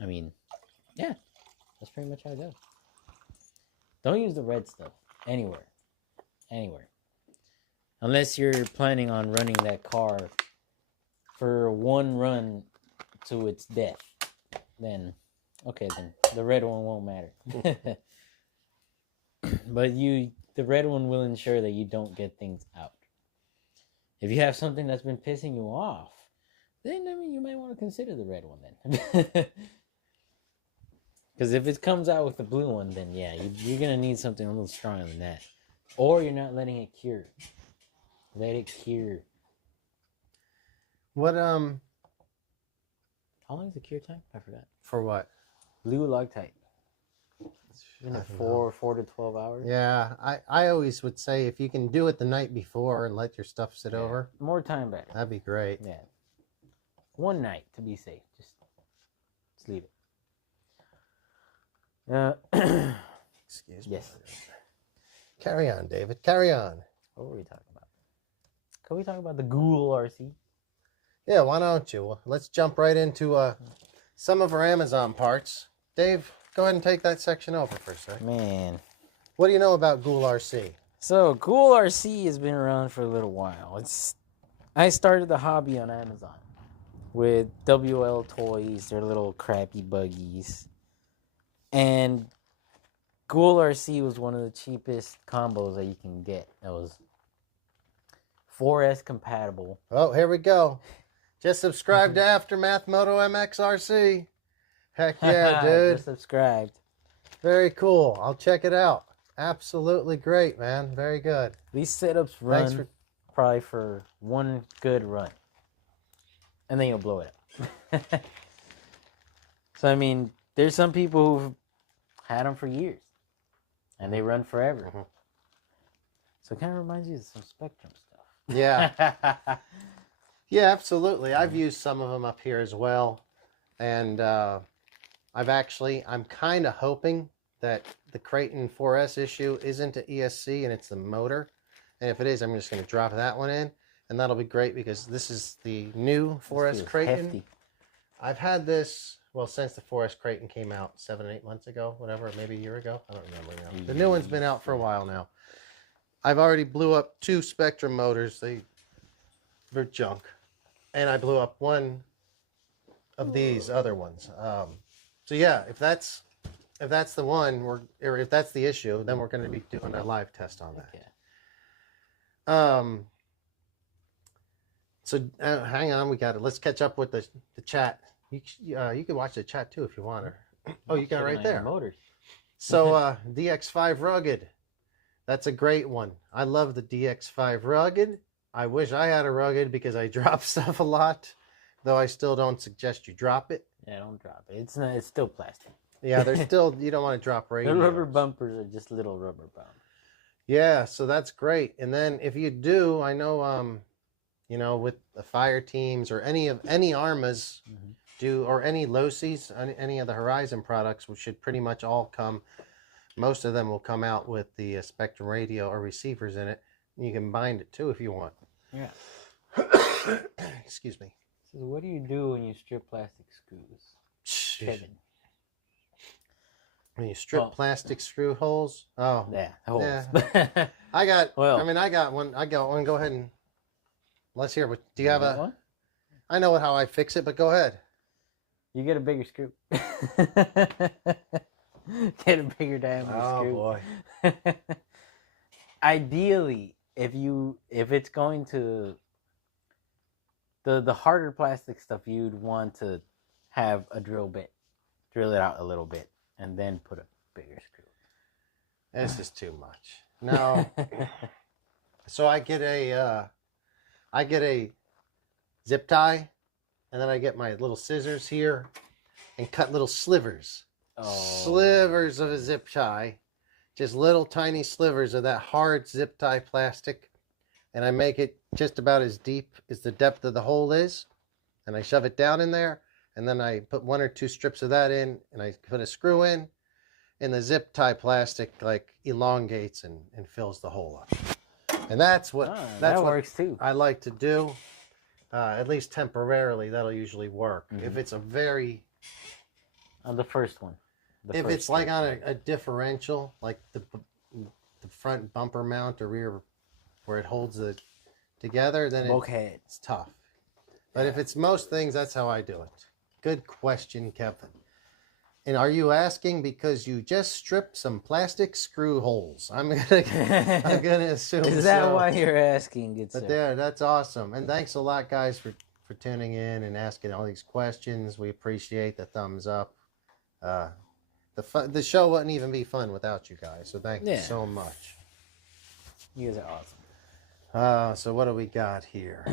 I mean, yeah, that's pretty much how it goes. Don't use the red stuff anywhere. Unless you're planning on running that car for one run to its death. Then the red one won't matter. But the red one will ensure that you don't get things out. If you have something that's been pissing you off, then you might want to consider the red one then. Because if it comes out with the blue one, then you're gonna need something a little stronger than that, or you're not letting it cure. Let it cure. What How long is the cure time? I forgot. For what? Blue Loctite. 4 to 12 hours. Yeah, I always would say if you can do it the night before and let your stuff sit over. More time better. That'd be great. Yeah. One night to be safe. Just leave it. Excuse me. Yes. Carry on, David. Carry on. What were we talking about? Can we talk about the Google RC? Yeah, why don't you? Well, let's jump right into some of our Amazon parts. Dave, go ahead and take that section over for a second. Man. What do you know about Google RC? So, Google RC has been around for a little while. It's I started the hobby on Amazon with WL Toys, their little crappy buggies. And Ghoul RC was one of the cheapest combos that you can get. That was 4S compatible. Oh, here we go. Just subscribe to Aftermath Moto MXRC. Heck yeah, dude. Just subscribed. Very cool. I'll check it out. Absolutely great, man. Very good. These setups run probably for one good run. And then you'll blow it up. So, I mean, there's some people who've had them for years. And they run forever. Mm-hmm. So it kind of reminds you of some Spectrum stuff. Yeah. Yeah, absolutely. I've used some of them up here as well. And I'm kind of hoping that the Creighton 4S issue isn't an ESC and it's the motor. And if it is, I'm just going to drop that one in. And that'll be great because this is the new 4S Creighton. Hefty. I've had this, well, since the 4S Creighton came out 7 or 8 months ago, whatever, maybe a year ago. I don't remember now. The new one's been out for a while now. I've already blew up 2 Spectrum motors. They're junk. And I blew up one of these other ones. So yeah, if that's the one, or if that's the issue, then we're going to be doing a live test on that. Okay. So hang on, we got it. Let's catch up with the chat. You can watch the chat too if you want. Oh, you got it right there. Motors. So DX5 Rugged, that's a great one. I love the DX5 Rugged. I wish I had a Rugged because I drop stuff a lot, though I still don't suggest you drop it. Yeah, don't drop it. It's still plastic. Yeah, they're still, you don't want to drop radios. The rubber bumpers are just little rubber bumps. Yeah, so that's great. And then if you do, I know, with the fire teams or any ARMAs do, or any LOCIs, any of the Horizon products, which should pretty much all come, most of them will come out with the Spectrum radio or receivers in it. You can bind it too if you want. Yeah. Excuse me. So what do you do when you strip plastic screws, Kevin? When you strip plastic screw holes? Oh, yeah, holes. Yeah. I got one. Go ahead and let's hear. What do you have? One? I know how I fix it, but go ahead. You get a bigger screw. Get a bigger diameter screw. Oh boy. Ideally, if it's going to the harder plastic stuff, you'd want to have a drill bit, drill it out a little bit, and then put a bigger screw. This is too much. No. So I get a zip tie, and then I get my little scissors here and cut little slivers. Slivers of a zip tie. Just little tiny slivers of that hard zip tie plastic. And I make it just about as deep as the depth of the hole is. And I shove it down in there. And then I put 1 or 2 strips of that in. And I put a screw in. And the zip tie plastic like elongates and fills the hole up. And that's what that works too. I like to do. At least temporarily, that'll usually work. If it's a very... On the first one. If it's like on a differential, like the front bumper mount or rear, where it holds it together, then it's tough. But if it's most things, that's how I do it. Good question, Kevin. And are you asking because you just stripped some plastic screw holes? I'm gonna assume. Is that why you're asking? But there, that's awesome. And thanks a lot, guys, for tuning in and asking all these questions. We appreciate the thumbs up. The show wouldn't even be fun without you guys, so thank you so much. You guys are awesome. So what do we got here?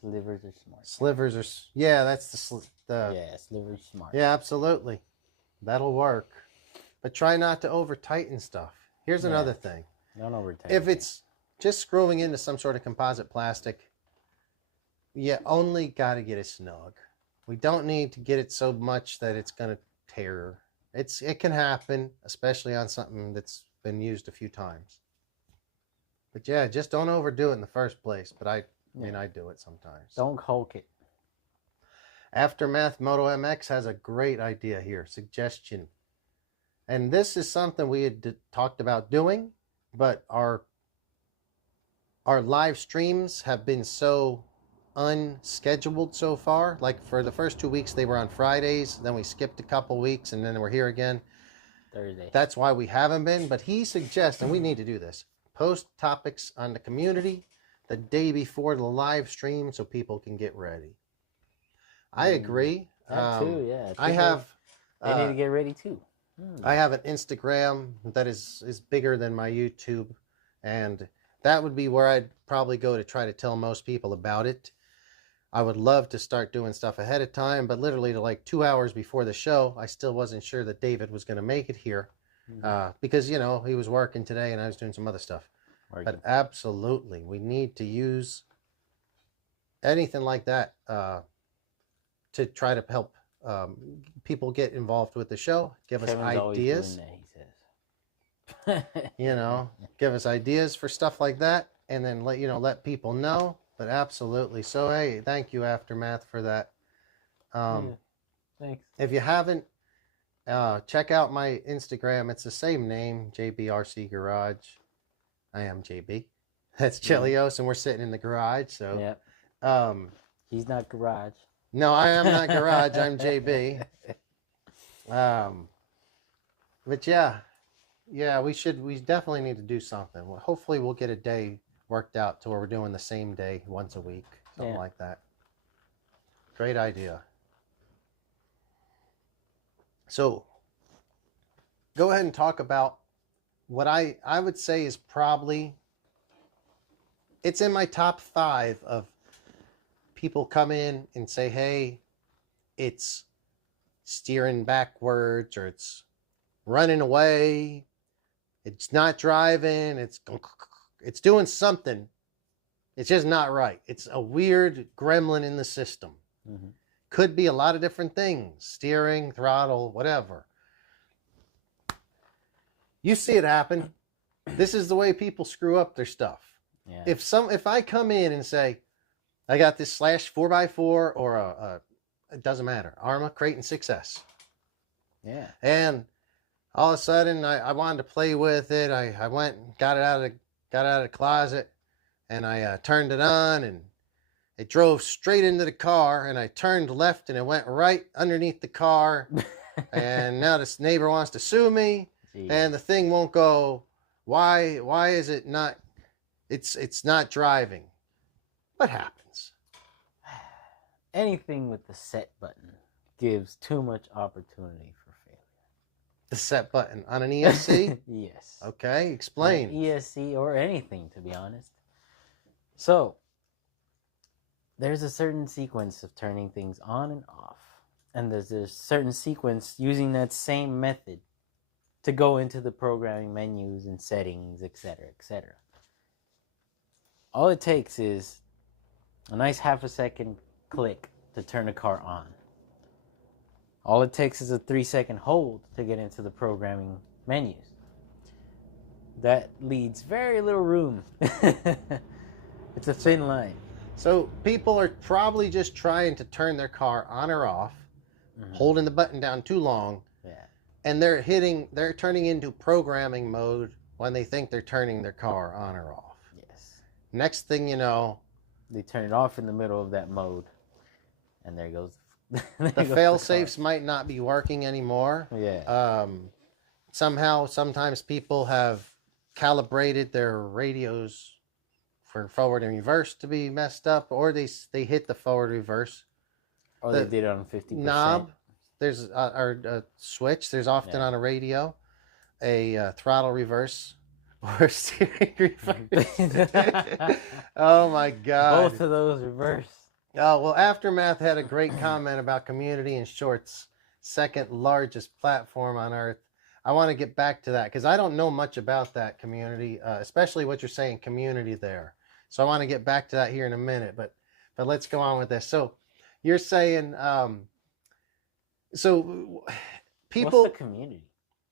Slivers are smart. Slivers are, yeah, that's slivers smart. Yeah, absolutely. That'll work. But try not to over tighten stuff. Here's another thing. Don't over tighten. If it's just screwing into some sort of composite plastic, you only got to get it snug. We don't need to get it so much that it's going to tear. It can happen, especially on something that's been used a few times. But yeah, just don't overdo it in the first place. But I mean, I do it sometimes. Don't hulk it. Aftermath Moto MX has a great idea here, suggestion. And this is something we had talked about doing, but our our live streams have been so unscheduled so far. Like for the first 2 weeks, they were on Fridays. Then we skipped a couple weeks, and then we're here again. Thursday. That's why we haven't been. But he suggests, and we need to do this, post topics on the community the day before the live stream so people can get ready. I agree. That too, yeah. I have. They need to get ready too. I have an Instagram that is bigger than my YouTube, and that would be where I'd probably go to try to tell most people about it. I would love to start doing stuff ahead of time, but literally to like 2 hours before the show, I still wasn't sure that David was going to make it here because, you know, he was working today and I was doing some other stuff. But absolutely, we need to use anything like that to try to help people get involved with the show, give us ideas. You know, give us ideas for stuff like that, and then let people know. But absolutely. So hey, thank you, Aftermath, for that. Thanks. If you haven't, check out my Instagram. It's the same name, JBRC Garage. I am JB. That's Chelios, and we're sitting in the garage. So yeah. He's not garage. No, I am not garage. I'm JB. But yeah, we definitely need to do something. Well, hopefully we'll get a day worked out to where we're doing the same day once a week, something like that. Great idea. So go ahead and talk about what I would say is probably, it's in my top 5 of people come in and say, hey, it's steering backwards, or it's running away, it's not driving, it's doing something. It's just not right. It's a weird gremlin in the system. Mm-hmm. Could be a lot of different things. Steering, throttle, whatever. You see it happen. This is the way people screw up their stuff. Yeah. If I come in and say, I got this Slash 4x4 or it doesn't matter, Arma Creighton 6S. Yeah. And all of a sudden I wanted to play with it. I went and got it out of the closet, and I turned it on, and it drove straight into the car, and I turned left and it went right underneath the car. And now this neighbor wants to sue me. Jeez. And the thing won't go. Why is it not? It's not driving. What happens? Anything with the set button gives too much opportunity for failure. The set button on an ESC? Yes. Okay, explain. An ESC or anything, to be honest. So, there's a certain sequence of turning things on and off. And there's a certain sequence using that same method to go into the programming menus and settings, etc., etc. All it takes is a nice half-a-second click to turn the car on. All it takes is a 3-second hold to get into the programming menus. That leaves very little room. It's a thin line. So people are probably just trying to turn their car on or off, holding the button down too long, and they're turning into programming mode when they think they're turning their car on or off. Yes. Next thing you know, they turn it off in the middle of that mode, and there goes the fail safes might not be working anymore. Yeah. Sometimes people have calibrated their radios for forward and reverse to be messed up, or they hit the forward reverse. Or they did it on 50%. Knob. There's a switch. There's often on a radio a throttle reverse or steering reverse. Oh my God. Both of those reverse. Oh, well, Aftermath had a great comment about Community and Short's second largest platform on earth. I want to get back to that because I don't know much about that community, especially what you're saying, community there. So I want to get back to that here in a minute, but let's go on with this. So you're saying, so people... What's the community?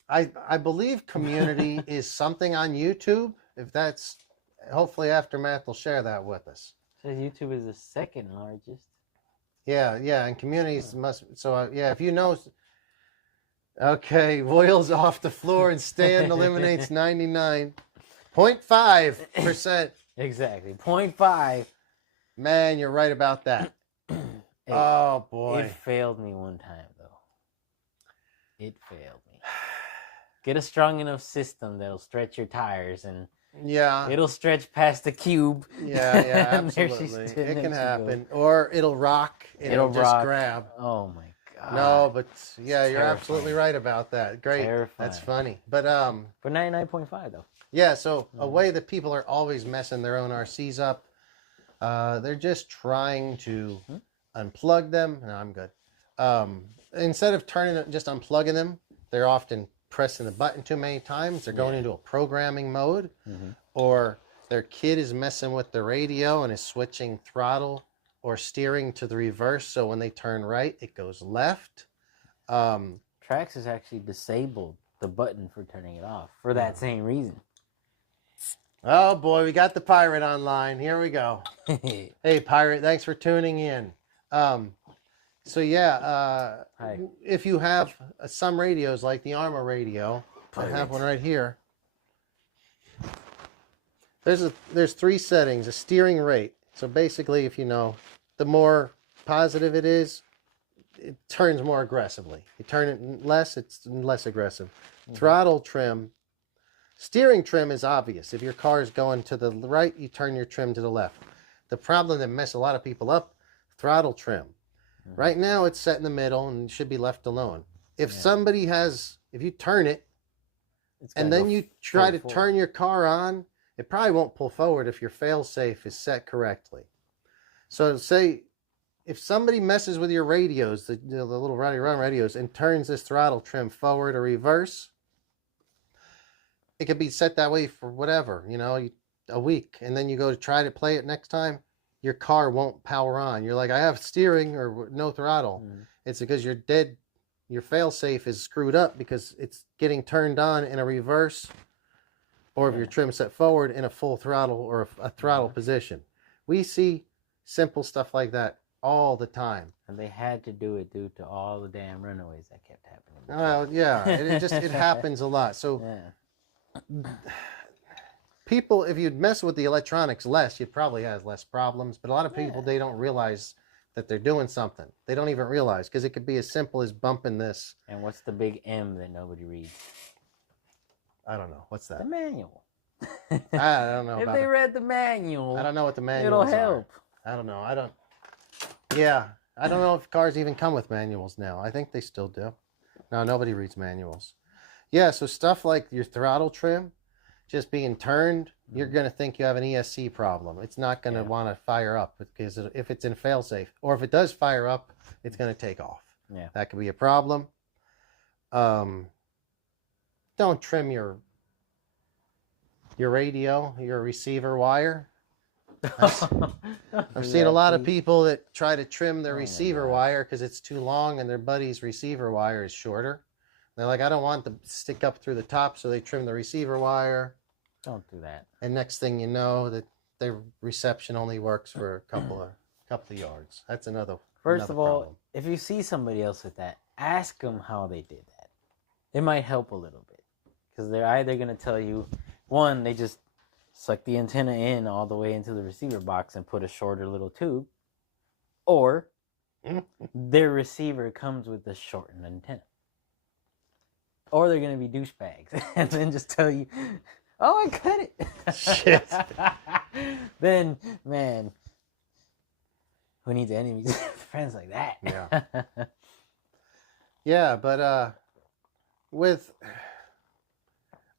I believe community is something on YouTube. If that's, hopefully Aftermath will share that with us. Says YouTube is the second largest. Yeah, and communities must. So yeah, if you know. Okay, Voil's off the floor and Stan eliminates 99.5%. Exactly. 0.5. Man, you're right about that. Hey, Oh, boy. It failed me one time, though. It failed me. Get a strong enough system that'll stretch your tires, and Yeah. it'll stretch past the cube. Yeah, And there absolutely. and It there can she happen. Or it'll rock and it'll just rock. grab. Oh my god. No, but yeah, you're terrifying. absolutely right about that. Great. Terrifying. That's funny. But 99.5 though. yeah, so a way that people are always messing their own RCs up, they're just trying to unplug them. No, I'm good. Instead of just unplugging them, they're often pressing the button too many times. They're going into a programming mode, or their kid is messing with the radio and is switching throttle or steering to the reverse. So when they turn right, it goes left. Traxxas actually disabled the button for turning it off for that same reason. Oh boy, we got the pirate online. Here we go. Hey pirate, thanks for tuning in. So yeah, Hi. if you have some radios like the Armor radio, I have one right here. There's 3 settings: a steering rate. So basically, if you know, the more positive it is, it turns more aggressively. You turn it less, it's less aggressive. Throttle trim. Steering trim is obvious. If your car is going to the right, you turn your trim to the left. The problem that messes a lot of people up, throttle trim. Right now it's set in the middle and should be left alone. If if you turn it and then you try to turn your car on, it probably won't pull forward if your fail-safe is set correctly. So say if somebody messes with your radios, the little run radios, and turns this throttle trim forward or reverse, it could be set that way for whatever, a week. And then you go to try to play it next time, your car won't power on. You're like, I have steering or no throttle. It's because your fail-safe is screwed up because it's getting turned on in a reverse, or if your trim set forward in a full throttle or a throttle position. We see simple stuff like that all the time. And they had to do it due to all the damn runaways that kept happening. Well, yeah, it happens a lot. So people, if you'd mess with the electronics less, you'd probably have less problems. But a lot of people, they don't realize that they're doing something. They don't even realize, because it could be as simple as bumping this. And what's the big M that nobody reads? I don't know. What's that? The manual. I don't know. If they read the manual, I don't know what the manual is. It'll help. I don't know. Yeah, I don't know if cars even come with manuals now. I think they still do. No, nobody reads manuals. Yeah, so stuff like your throttle trim just being turned, you're going to think you have an ESC problem. It's not going to want to fire up, because if it's in fail-safe, or if it does fire up, it's going to take off. Yeah. That could be a problem. Don't trim your radio, your receiver wire. I've seen a lot of people that try to trim their receiver wire because it's too long and their buddy's receiver wire is shorter. They're like, I don't want to stick up through the top, so they trim the receiver wire. Don't do that. And next thing you know, that their reception only works for a couple of yards. That's another. First of all, problem. if you see somebody else with that, ask them how they did that. It might help a little bit, because they're either going to tell you, one, they just suck the antenna in all the way into the receiver box and put a shorter little tube, or their receiver comes with a shortened antenna. Or they're going to be douchebags and then just tell you, oh, I cut it. Shit. Then, man, who needs enemies? Friends like that. Yeah. Yeah, but with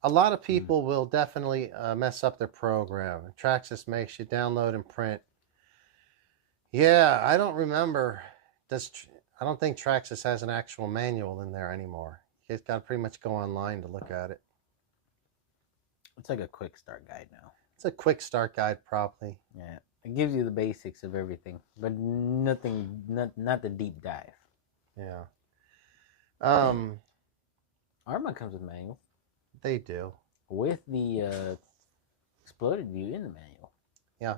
a lot of people will definitely mess up their program. Traxxas makes you download and print. Yeah, I don't remember. I don't think Traxxas has an actual manual in there anymore. You've got to pretty much go online to look at it. It's like a quick start guide now. It's a quick start guide, probably. Yeah, it gives you the basics of everything, but nothing, not the deep dive. Yeah. Arma comes with manual. They do. With the exploded view in the manual. Yeah.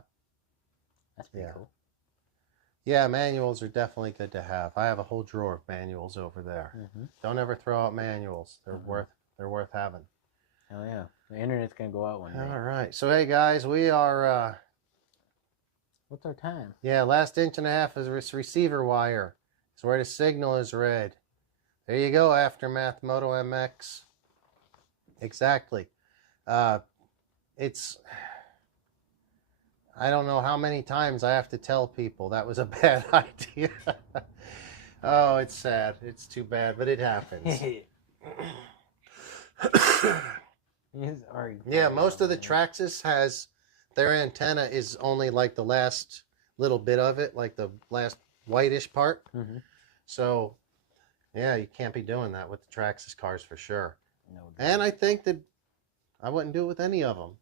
That's pretty cool. Yeah, manuals are definitely good to have. I have a whole drawer of manuals over there. Don't ever throw out manuals. They're worth having. Hell yeah. The internet's gonna go out one day. All right. So, hey, guys, we are, What's our time? last inch and a half is this receiver wire. It's where the signal is red. There you go, Aftermath Moto MX. Exactly. It's... I don't know how many times I have to tell people that was a bad idea. Oh, it's sad. It's too bad, but it happens. Yeah, most of the Traxxas has their antenna is only like the last little bit of it, like the last whitish part. Mm-hmm. So, yeah, you can't be doing that with the Traxxas cars for sure. No, And I think that I wouldn't do it with any of them.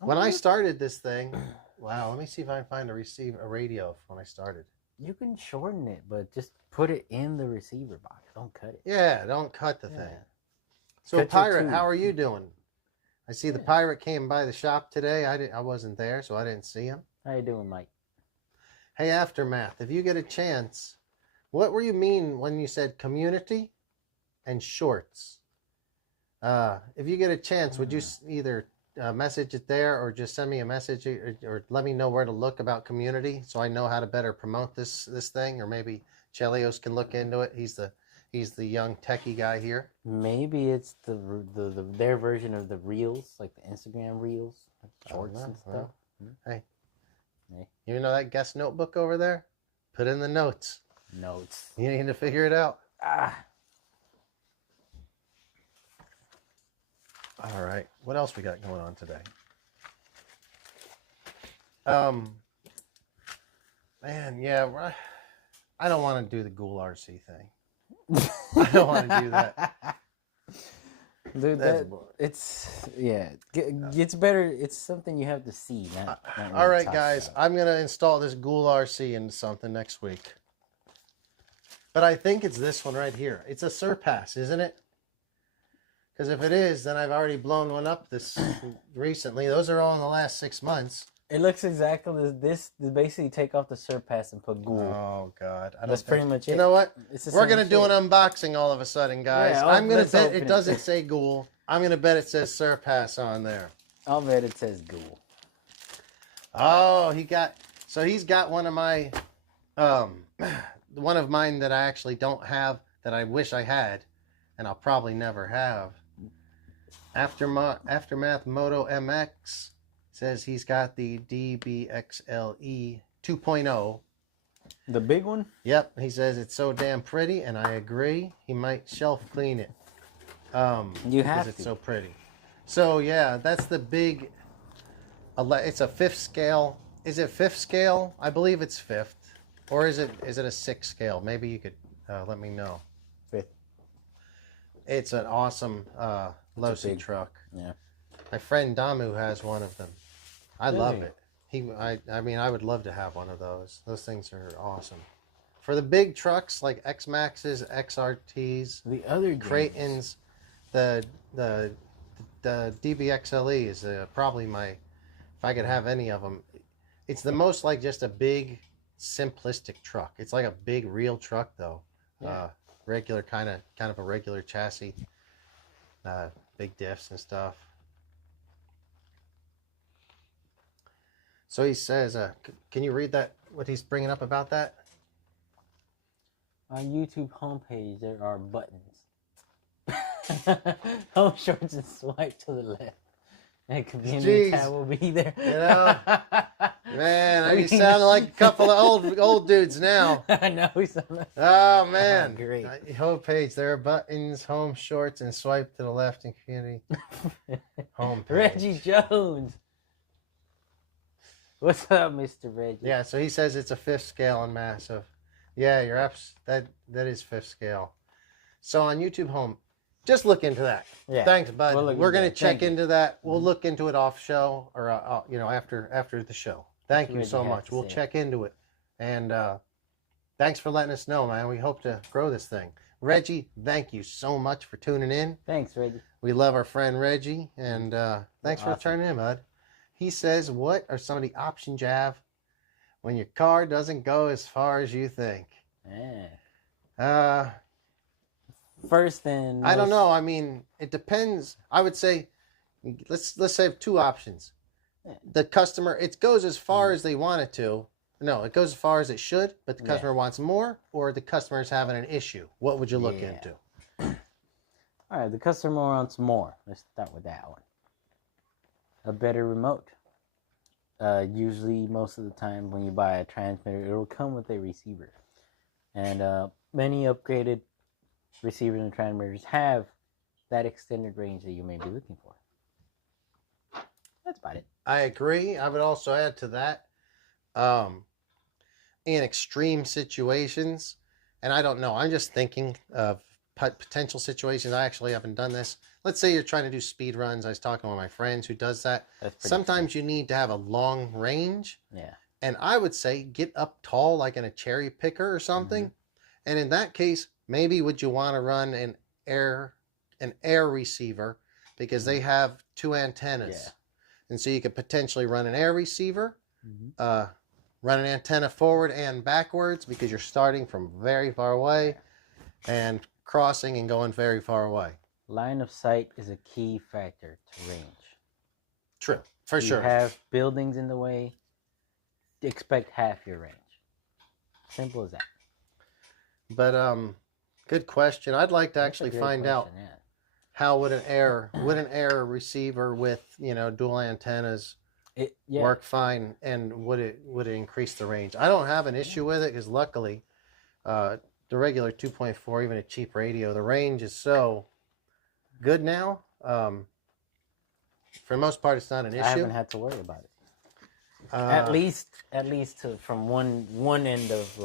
When I started this thing, wow, let me see if I can find a radio when I started. you can shorten it, but just put it in the receiver box. Don't cut it. Yeah, don't cut the Yeah. thing. So, Cut your Pirate, tube. how are you doing? I see the Yeah. Pirate came by the shop today. I wasn't there, so I didn't see him. How you doing, Mike? Hey, Aftermath, if you get a chance, what were you mean when you said community and shorts? If you get a chance, would you either message it there or just send me a message or let me know where to look about community so I know how to better promote this thing, or maybe Chelios can look into it. He's the young techie guy here. Maybe it's their version of the reels, like the Instagram reels, like shorts and stuff. Well, hey, Hey. you know that guest notebook over there? Put in the notes. Notes. You need to figure it out. All right. What else we got going on today? Man, yeah, I don't want to do the Ghoul RC thing. I don't want to do that. Dude, That's that, boring. it's better. It's something you have to see. Not All really right, talk guys. about. I'm going to install this Ghoul RC into something next week. But I think it's this one right here. It's a Surpass, isn't it? Because if it is, then I've already blown one up this recently. Those are all in the last 6 months. It looks exactly as this. They basically take off the Surpass and put Ghoul. Oh, God. That's pretty much it. You know what? It's the We're same going to do shit. an unboxing all of a sudden, guys. Yeah, I'm going to let's bet open it it. doesn't say Ghoul. I'm going to bet it says Surpass on there. I'll bet it says Ghoul. Oh, he's got one of my, one of mine that I actually don't have that I wish I had, and I'll probably never have. Aftermath Moto MX says he's got the DBXLE 2.0. The big one? Yep, he says it's so damn pretty, and I agree. He might shelf clean it. You have because it's to. so pretty. So yeah, that's the big. It's a 5th scale. Is it 5th scale? I believe it's 5th, or is it a 6th scale? Maybe you could let me know. 5th. It's an awesome Losi big- truck. Yeah. My friend Damu has one of them. I love Really? it. I mean, I would love to have one of those. Those things are awesome. For the big trucks like X Maxes, XRTs, The other Creightons, the DBXLE is probably my, if I could have any of them, it's the most like just a big simplistic truck. It's like a big real truck though. Yeah. Regular kind of a regular chassis, big diffs and stuff. So he says, can you read that, what he's bringing up about that? On YouTube homepage, there are buttons. Home shorts and swipe to the left. And community Jeez. tab will be there. You know? Man, you sound like a couple of old dudes now. I know. We sound like... Oh, man. Great. Homepage, there are buttons, home shorts, and swipe to the left in community. Homepage. Reggie Jones. What's up, Mr. Reggie? Yeah, so he says it's a 5th scale and massive. Yeah, that is 5th scale. So on YouTube Home, just look into that. Yeah. Thanks, bud. We'll look We're into going to that. check Thank you. into that. We'll look into it off show or after the show. Thank you Reggie so has much. to We'll say. check into it. And thanks for letting us know, man. We hope to grow this thing. Reggie, thank you so much for tuning in. Thanks, Reggie. We love our friend Reggie, and thanks for Awesome. turning in, bud. He says, what are some of the options you have when your car doesn't go as far as you think? Yeah. First and I don't most- know. I mean, it depends. I would say let's say two options. The customer, it goes as far as they want it to. No, it goes as far as it should, but the customer wants more, or the customer's having an issue. What would you look into? All right, the customer wants more. Let's start with that one. A better remote. Usually, most of the time, when you buy a transmitter, it'll come with a receiver. And many upgraded receivers and transmitters have that extended range that you may be looking for. That's about it. I agree. I would also add to that, in extreme situations, and I don't know, I'm just thinking of potential situations. I actually haven't done this. Let's say you're trying to do speed runs. I was talking to one of my friends who does that. Sometimes you need to have a long range. Yeah. And I would say get up tall, like in a cherry picker or something. Mm-hmm. And in that case, maybe would you want to run an air receiver, because they have two antennas. Yeah. And so you could potentially run an air receiver, run an antenna forward and backwards, because you're starting from very far away and crossing and going very far away. Line of sight is a key factor to range. True, for sure. You have buildings in the way, expect half your range. Simple as that. But good question. I'd like to actually find out how would an air receiver with dual antennas work fine, and would it increase the range? I don't have an issue with it, because luckily the regular 2.4, even a cheap radio, the range is so good now. For the most part, it's not an issue. I haven't had to worry about it. At least from one end of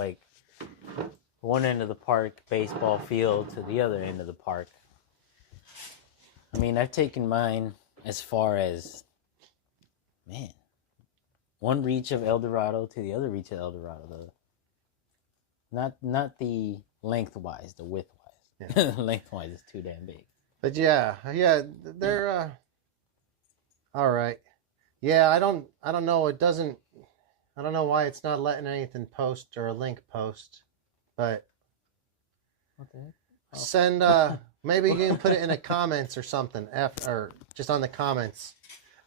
the park baseball field to the other end of the park. I mean, I've taken mine as far as, one reach of El Dorado to the other reach of El Dorado, though. Not the lengthwise, the widthwise. Yeah. Lengthwise is too damn big. But yeah, they're all right. Yeah, I don't know. I don't know why it's not letting anything post or a link post, but what the heck? Oh. Send maybe you can put it in the comments or something, or just on the comments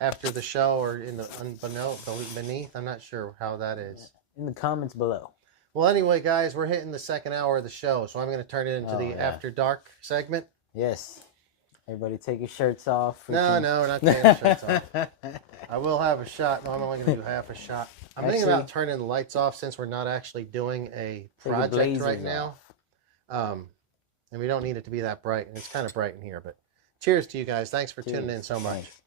after the show, or in the beneath. I'm not sure how that is. In the comments below. Well, anyway, guys, we're hitting the second hour of the show, so I'm going to turn it into the After Dark segment. Yes. Everybody take your shirts off. No, we're not taking our shirts off. I will have a shot. No, I'm only going to do half a shot. I'm thinking about turning the lights off, since we're not actually doing a project right now. And we don't need it to be that bright. And it's kind of bright in here, but cheers to you guys. Thanks for tuning in so much. Thanks.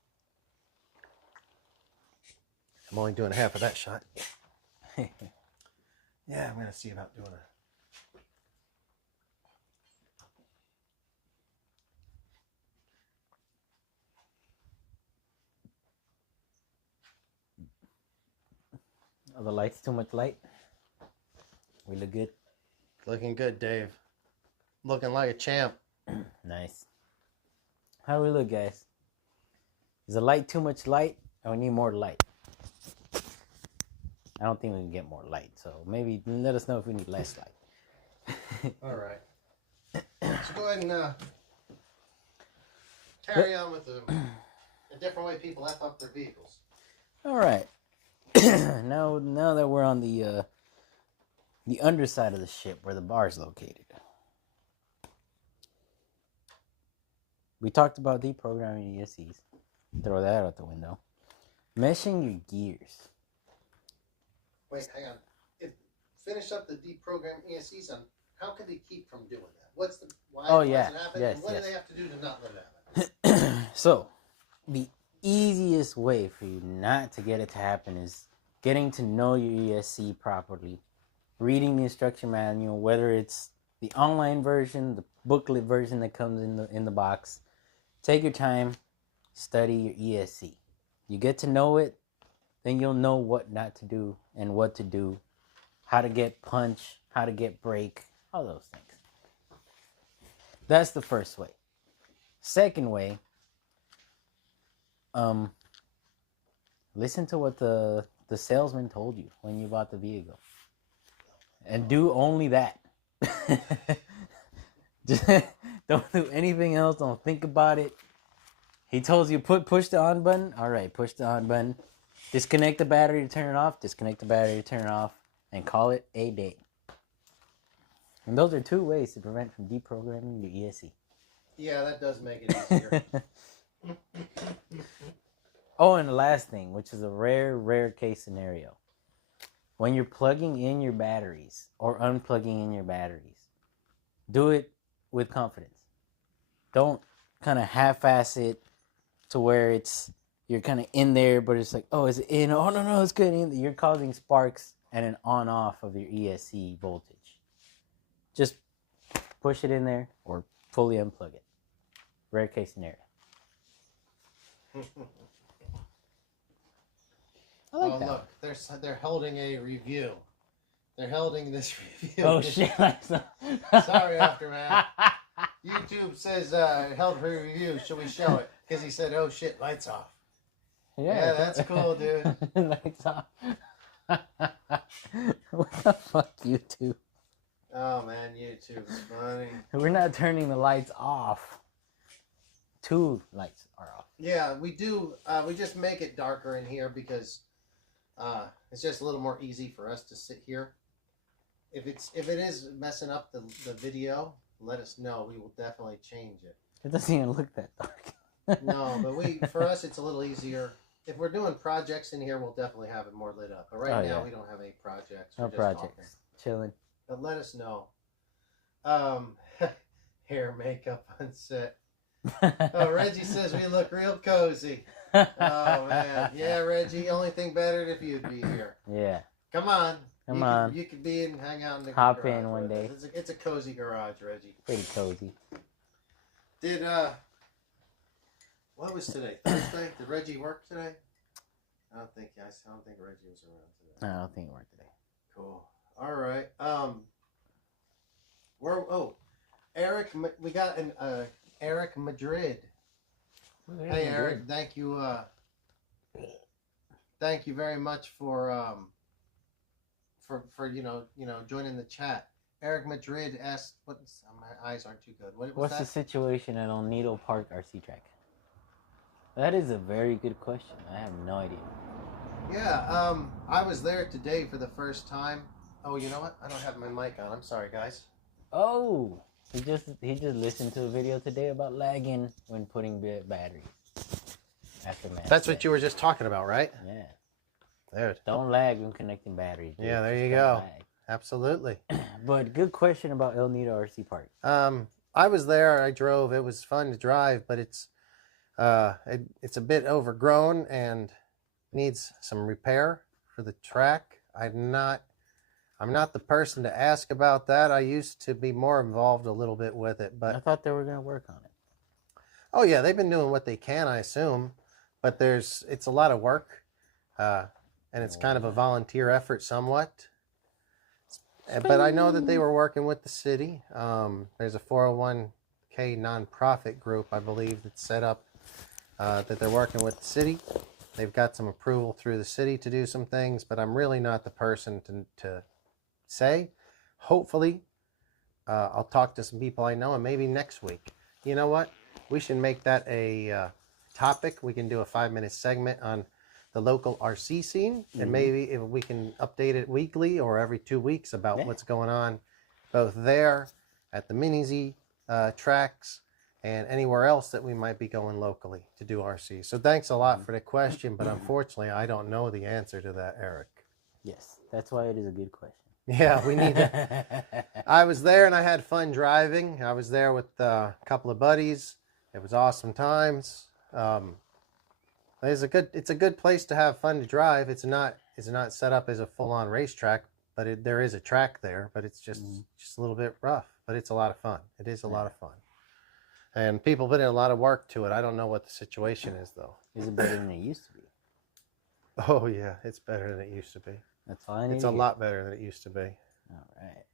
I'm only doing half of that shot. Yeah, I'm going to see about doing it. Are the lights too much light? We look good? Looking good, Dave. Looking like a champ. Nice. How do we look, guys? Is the light too much light, or we need more light? I don't think we can get more light, so maybe let us know if we need less light. All right. So go ahead and carry on with the different way people F up their vehicles. All right. Now that we're on the underside of the ship, where the bar is located. We talked about deprogramming ESCs. Throw that out the window. Meshing your gears. Wait, hang on. Finish up the deprogram ESCs on how can they keep from doing that? What's the why does it happen? Yes, and what do they have to do to not let it happen? So, the easiest way for you not to get it to happen is getting to know your ESC properly, reading the instruction manual, whether it's the online version, the booklet version that comes in the box. Take your time, study your ESC. You get to know it, then you'll know what not to do and what to do, how to get punch, how to get brake, all those things. That's the first way. Second way, listen to what the salesman told you when you bought the vehicle. And do only that. Just don't do anything else. Don't think about it. He told you push the on button. All right, push the on button. Disconnect the battery to turn it off. Disconnect the battery to turn it off, and call it a day. And those are 2 ways to prevent from deprogramming your ESC. Yeah, that does make it easier. Oh, and the last thing, which is a rare case scenario. When you're plugging in your batteries or unplugging in your batteries, do it with confidence. Don't kind of half-ass it to where you're kind of in there, but it's like, oh, is it in? Oh, no, it's good. You're causing sparks and an on-off of your ESC voltage. Just push it in there or fully unplug it. Rare case scenario. I like that. Look, they're holding a review. They're holding this review. Oh, shit. Sorry, Aftermath. YouTube says held for review. Should we show it? Because he said, oh, shit, lights off. Yeah, that's cool, dude. Lights off. What the fuck, YouTube? Oh, man, YouTube is funny. We're not turning the lights off. 2 lights are off. Yeah, we do. We just make it darker in here because it's just a little more easy for us to sit here. If it is messing up the video, let us know. We will definitely change it. It doesn't even look that dark. No, but for us it's a little easier. If we're doing projects in here, we'll definitely have it more lit up. But right now we don't have any projects. No projects. Chilling. But let us know. Hair, makeup on set. Oh, Reggie says we look real cozy. Oh, man. Yeah, Reggie, only thing better if you'd be here. Yeah. Come on. Come on. You could be and hang out in the Hop garage in one day. It's a cozy garage, Reggie. Pretty cozy. Did, what was today? Thursday? Did Reggie work today? I don't think Reggie was around today. I don't think it worked today. Cool. All right. Eric, we got an, Eric Madrid. Hey Eric, thank you very much for joining the chat. Eric Madrid asked, my eyes aren't too good. What's the situation at El Nido Park RC track? That is a very good question. I have no idea. Yeah, I was there today for the first time. Oh, you know what? I don't have my mic on. I'm sorry, guys. Oh, he just listened to a video today about lagging when putting batteries. That's what you were just talking about, right? Yeah. There. Don't lag when connecting batteries. Dude. Yeah, there you go. Absolutely. But good question about El Nido RC Park. I was there. I drove. It was fun to drive, but it's a bit overgrown and needs some repair for the track. I'm not the person to ask about that. I used to be more involved a little bit with it, but I thought they were going to work on it. Oh yeah, they've been doing what they can, I assume, but it's a lot of work, and it's kind of a volunteer effort somewhat. But I know that they were working with the city. There's a 401k nonprofit group, I believe, that's set up that they're working with the city. They've got some approval through the city to do some things, but I'm really not the person to say. Hopefully, I'll talk to some people I know, and maybe next week. You know what? We should make that a topic. We can do a 5-minute segment on the local RC scene, and maybe if we can update it weekly or every 2 weeks about what's going on, both there at the Mini-Z tracks and anywhere else that we might be going locally to do RC. So thanks a lot for the question, but unfortunately, I don't know the answer to that, Eric. Yes, that's why it is a good question. Yeah, we need to. I was there and I had fun driving. I was there with a couple of buddies. It was awesome times. It's a good place to have fun to drive. It's not set up as a full-on racetrack, but there is a track there. But it's just a little bit rough. But it's a lot of fun. It is a lot of fun, and people put in a lot of work to it. I don't know what the situation is though. Is it better than it used to be? Oh yeah, it's better than it used to be. That's all I need. It's a lot better than it used to be. All right.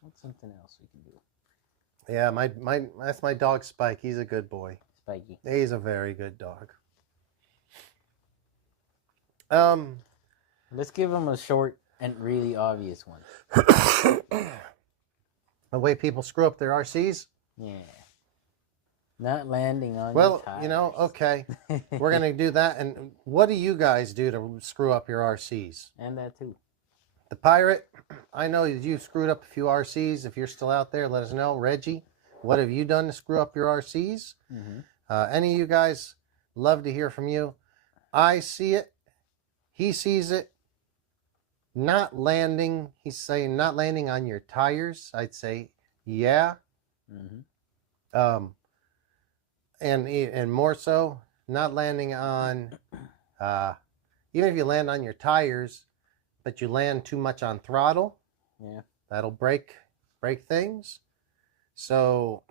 What's something else we can do? Yeah, that's my dog Spike. He's a good boy. Spiky. He's a very good dog. Let's give him a short and really obvious one. The way people screw up their RCs? Yeah. Not landing on Well, your you know, tires. okay. We're going to do that. And what do you guys do to screw up your RCs? And that too. The Pirate, I know you screwed up a few RCs. If you're still out there, let us know. Reggie, what have you done to screw up your RCs? Mm-hmm. Any of you guys, love to hear from you. I see it. He sees it. Not landing. He's saying not landing on your tires. I'd say, yeah. Mm-hmm. And more so, not landing on, even if you land on your tires, but you land too much on throttle, Yeah. that'll break things. So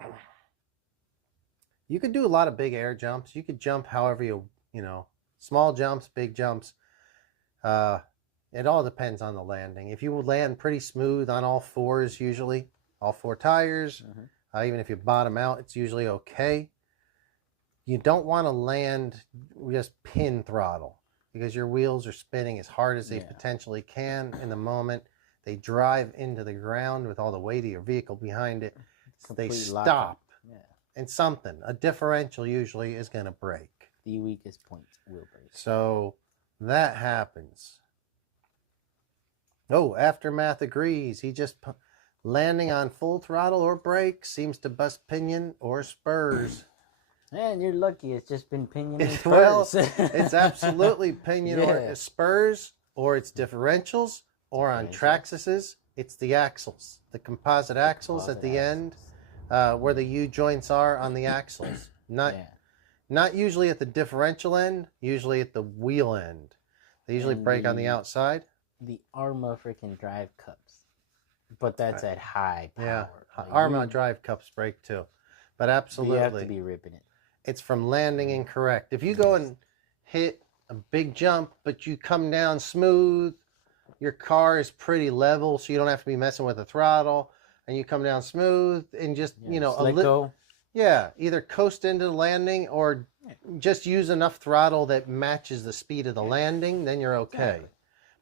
you could do a lot of big air jumps. You could jump however you know, small jumps, big jumps. It all depends on the landing. If you land pretty smooth on all fours, usually all four tires, even if you bottom out, it's usually okay. You don't want to land just pin throttle because your wheels are spinning as hard as they potentially can in the moment. They drive into the ground with all the weight of your vehicle behind it. They stop. Yeah. And a differential usually is going to break. The weakest point will break. So that happens. Oh, Aftermath agrees. He just landing on full throttle or brake seems to bust pinion or spurs. Man, you're lucky. It's just been pinion and spurs. Well, it's absolutely pinion or Yeah. spurs, or it's differentials, or on Traxxas, it's the axles, the composite axles at the end, where the U joints are on the axles. Not usually at the differential end, usually at the wheel end. They usually break on the outside. The Arma freaking drive cups, but that's at high power. Yeah, Like, Arma drive cups break too, but absolutely, you have to be ripping it. It's from landing incorrect. If you go and hit a big jump, but you come down smooth, your car is pretty level, so you don't have to be messing with the throttle, and you come down smooth and just, you know, let go. Yeah, either coast into the landing or just use enough throttle that matches the speed of the landing, then you're okay. Exactly.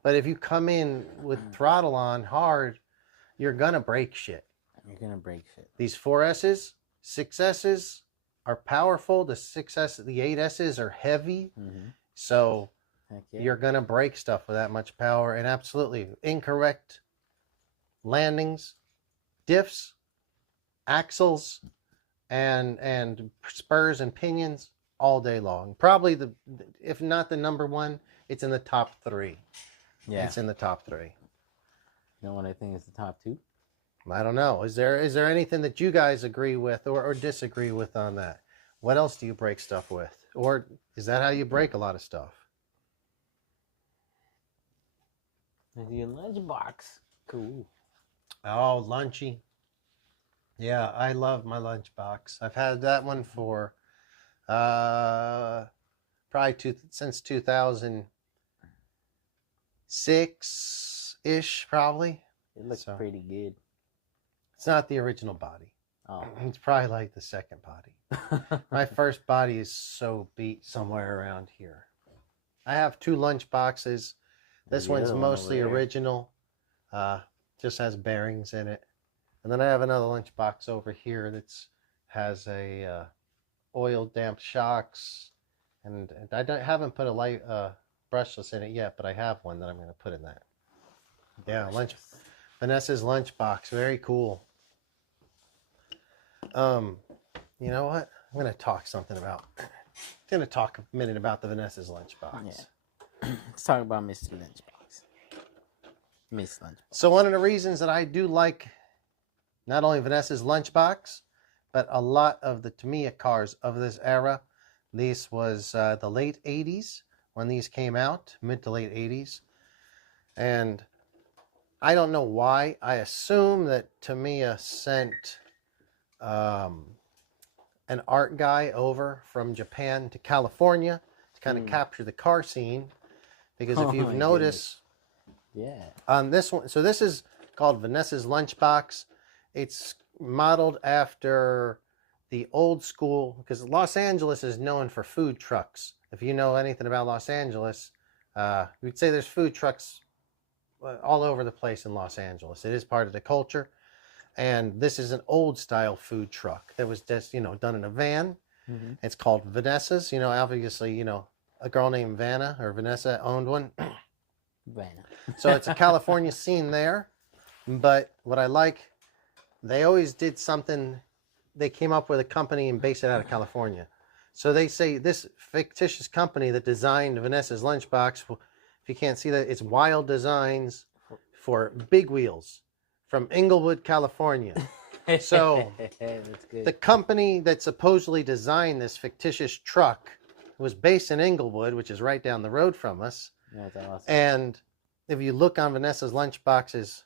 But if you come in with throttle on hard, you're going to break shit. You're going to break shit. These 4S's, 6S's are powerful. The 6S, the 8S's are heavy. So you're going to break stuff with that much power. And absolutely incorrect landings, diffs, axles, and spurs and pinions all day long. Probably if not the number one, it's in the top 3. Yeah, it's in the top 3. You know what I think is the top 2? I don't know. Is there anything that you guys agree with or disagree with on that? What else do you break stuff with? Or is that how you break a lot of stuff? The lunchbox. Cool. Oh, Lunchy. Yeah, I love my lunchbox. I've had that one for probably since 2006-ish, probably. It looks pretty good. It's not the original body. Oh. It's probably like the second body. My first body is so beat somewhere around here. I have 2 lunch boxes. This one's mostly original. Just has bearings in it. And then I have another lunch box over here that's has a oil damp shocks. And I haven't put a light brushless in it yet, but I have one that I'm going to put in that. Yeah, Vanessa's lunch box. Very cool. You know what? I'm going to talk a minute about the Vanessa's lunchbox. Yeah. Let's talk about Mr. Lunchbox. Miss Lunchbox. So one of the reasons that I do like not only Vanessa's lunchbox, but a lot of the Tamiya cars of this era. This was the late 80s when these came out, mid to late 80s. And I don't know why. I assume that Tamiya sent an art guy over from Japan to California to kind of capture the car scene. Because if you've noticed, on this one, so this is called Vanessa's Lunchbox. It's modeled after the old school, because Los Angeles is known for food trucks. If you know anything about Los Angeles, we'd say there's food trucks all over the place in Los Angeles. It is part of the culture. And this is an old style food truck that was just, done in a van. Mm-hmm. It's called Vanessa's. Obviously, a girl named Vanna or Vanessa owned one. Vanna. So it's a California scene there. But what I like, they always did something. They came up with a company and based it out of California. So they say this fictitious company that designed Vanessa's lunchbox, if you can't see that, it's Wild Designs for Big Wheels from Inglewood, California. So that's good. the company that supposedly designed this fictitious truck was based in Inglewood, which is right down the road from us. That's awesome. And if you look on Vanessa's lunchboxes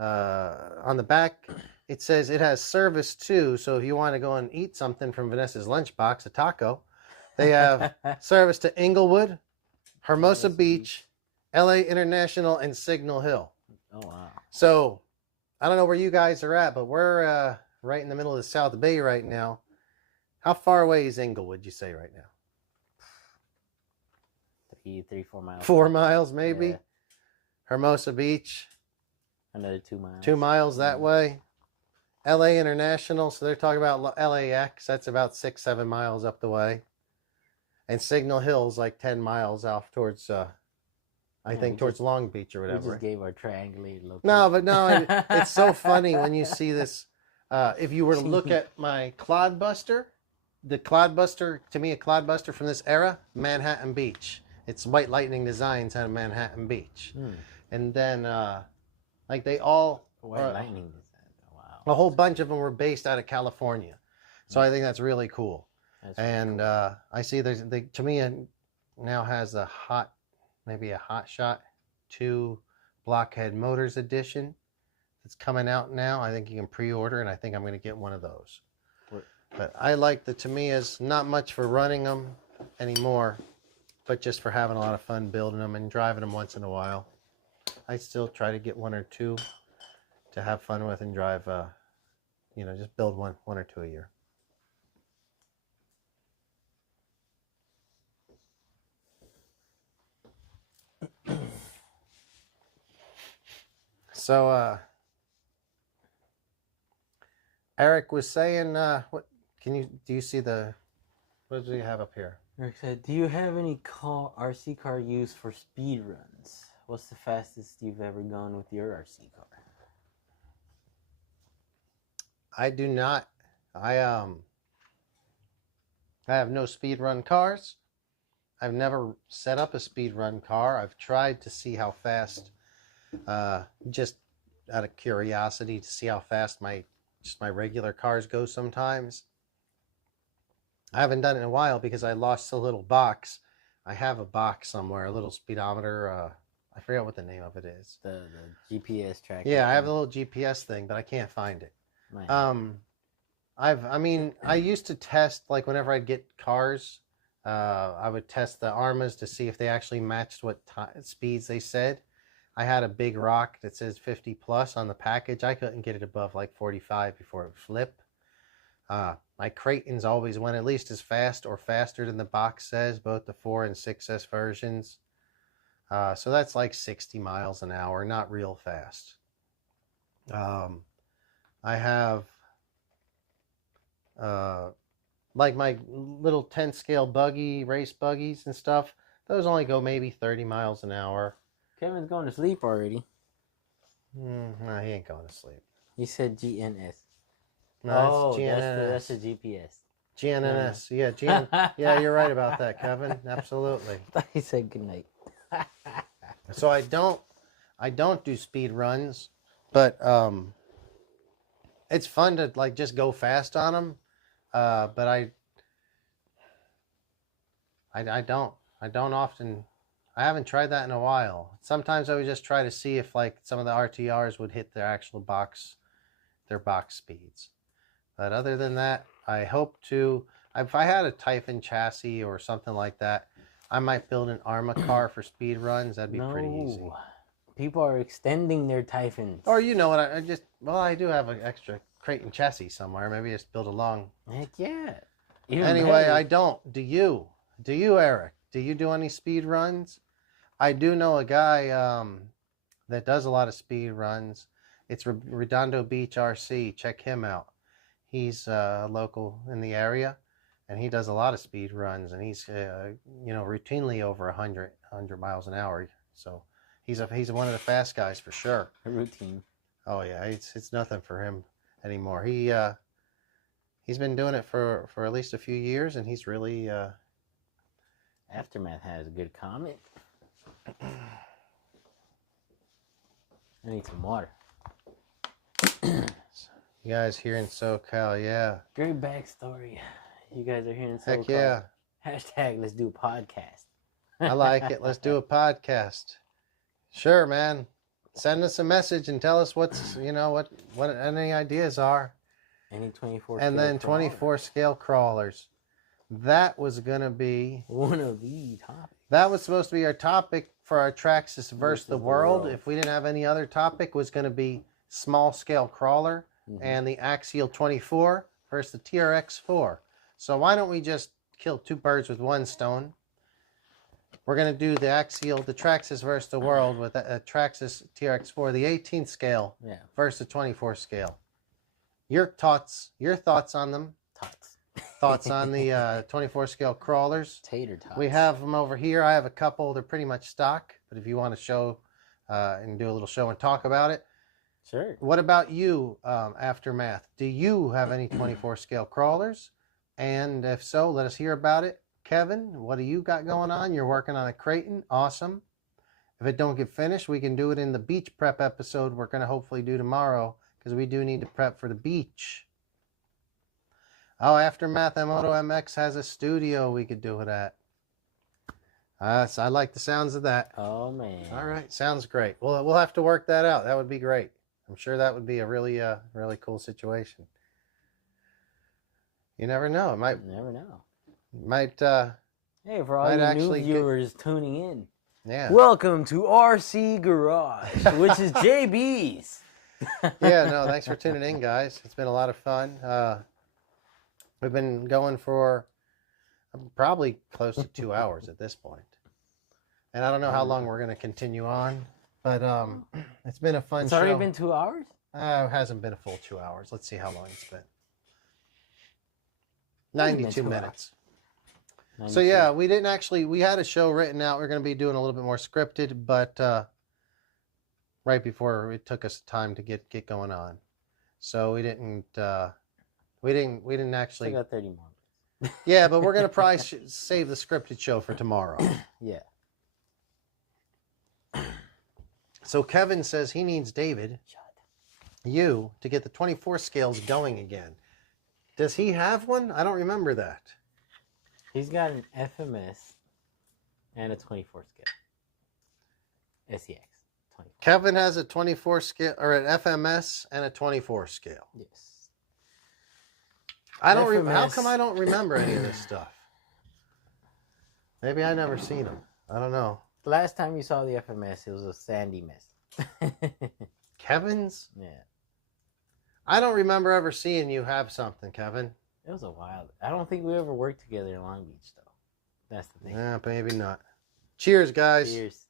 on the back, it says it has service too. So if you want to go and eat something from Vanessa's lunchbox, a taco, they have service to Inglewood, Hermosa Beach, LA International, and Signal Hill. Oh, wow. So I don't know where you guys are at, but we're right in the middle of the South Bay right now. How far away is Inglewood, you say, right now? 4 miles. 4 miles, maybe? Yeah. Hermosa Beach, Another 2 miles. 2 miles that way. LA International, so they're talking about LAX. That's about 6-7 miles up the way. And Signal Hill's like 10 miles off towards, I think, towards Long Beach or whatever. We just gave our triangulated location. No, but no, it's so funny when you see this. If you were to look at my Clodbuster, the Clodbuster, to me, a Clodbuster from this era, Manhattan Beach. It's White Lightning Designs out of Manhattan Beach. And then, like they all... White Lightning Designs. Wow. A whole bunch of them were based out of California. So I think that's really cool. That's really And cool. I see Tamiya now has maybe a Hot Shot 2 Blockhead Motors edition. It's coming out now. I think you can pre-order, and I think I'm going to get one of those. But I like the Tamiyas, not much for running them anymore, but just for having a lot of fun building them and driving them once in a while. I still try to get one or two to have fun with and drive, just build one or two a year. So, Eric was saying, do you see what do you have up here? Eric said, do you have any RC car used for speed runs? What's the fastest you've ever gone with your RC car? I do not. I have no speed run cars. I've never set up a speed run car. I've tried to see how fast, just out of curiosity, to see how fast my regular cars go sometimes. I haven't done it in a while because I lost a little box. I have a box somewhere, a little speedometer. I forget what the name of it is. The GPS tracker. Yeah, I have a little GPS thing, but I can't find it. I used to test, like whenever I'd get cars, I would test the ARMAs to see if they actually matched what speeds they said. I had a big rock that says 50 plus on the package. I couldn't get it above like 45 before it would flip. My Creightons always went at least as fast or faster than the box says, both the 4 and 6S versions. So that's like 60 miles an hour, not real fast. I have like my little 10 scale race buggies and stuff. Those only go maybe 30 miles an hour. Kevin's going to sleep already. No, he ain't going to sleep. He said GNS. No, it's GNNS. That's the GPS. GNNS. Yeah, you're right about that, Kevin. Absolutely. I thought he said goodnight. So I don't do speed runs, but it's fun to like just go fast on them. But I don't often. I haven't tried that in a while. Sometimes I would just try to see if like some of the RTRs would hit their actual box speeds. But other than that, I hope to. If I had a Typhon chassis or something like that, I might build an ARMA car for speed runs. That'd be pretty easy. People are extending their Typhons. Or you know what? I do have an extra Creighton chassis somewhere. Maybe just build a long. Heck yeah. Anyway, I don't. Do you, Eric? Do you do any speed runs? I do know a guy that does a lot of speed runs, It's Redondo Beach RC. Check him out. He's local in the area, and he does a lot of speed runs, and he's routinely over 100 miles an hour. So he's one of the fast guys for sure. A routine. Oh yeah, it's nothing for him anymore. He's been doing it for at least a few years, and he's really Aftermath has a good comment. I need some water. You guys here in SoCal, yeah. Great backstory. You guys are here in SoCal. Heck yeah. Hashtag let's do a podcast. I like it. Let's do a podcast. Sure, man. Send us a message and tell us what any ideas are. Any 24 And then 24 scale crawlers. That was going to be one of the topics. That was supposed to be our topic for our Traxxas versus the world. If we didn't have any other topic, was going to be small scale crawler and the Axial 24 versus the TRX 4. So why don't we just kill two birds with one stone? We're going to do the Traxxas versus the world with a Traxxas TRX 4, the 18 scale versus the 24 scale. Your thoughts on them? Thoughts on the 24 scale crawlers? Tater tots. We have them over here. I have a couple. They're pretty much stock. But if you want to show and do a little show and talk about it. Sure. What about you, Aftermath? Do you have any 24 scale crawlers? And if so, let us hear about it. Kevin, what do you got going on? You're working on a Creighton. Awesome. If it don't get finished, we can do it in the beach prep episode we're going to hopefully do tomorrow, because we do need to prep for the beach. Oh, Aftermath Moto MX has a studio we could do it at. So I like the sounds of that. Oh, man. All right. Sounds great. We'll have to work that out. That would be great. I'm sure that would be a really cool situation. You never know. It might. You never know. Might. Hey, for all you new viewers tuning in. Yeah. Welcome to RC Garage, which is JB's. Yeah. No. Thanks for tuning in, guys. It's been a lot of fun. We've been going for probably close to 2 hours at this point. And I don't know how long we're going to continue on, but it's been a fun show. It's already been 2 hours? It hasn't been a full 2 hours. Let's see how long it's been. 92 minutes. 92. So yeah, we had a show written out. We're going to be doing a little bit more scripted, but right before it took us time to get going on. So we didn't actually. Still got 30 more. Yeah, but we're going to probably save the scripted show for tomorrow. Yeah. So Kevin says he needs David, you, to get the 24 scales going again. Does he have one? I don't remember that. He's got an FMS and a 24 scale. SEX 24. Kevin has a 24 scale, or an FMS and a 24 scale. Yes. How come I don't remember any of this stuff? Maybe I never seen them. I don't know. The last time you saw the FMS, it was a sandy mess. Kevin's? Yeah. I don't remember ever seeing you have something, Kevin. It was a while. I don't think we ever worked together in Long Beach, though. That's the thing. Yeah, maybe not. Cheers, guys. Cheers.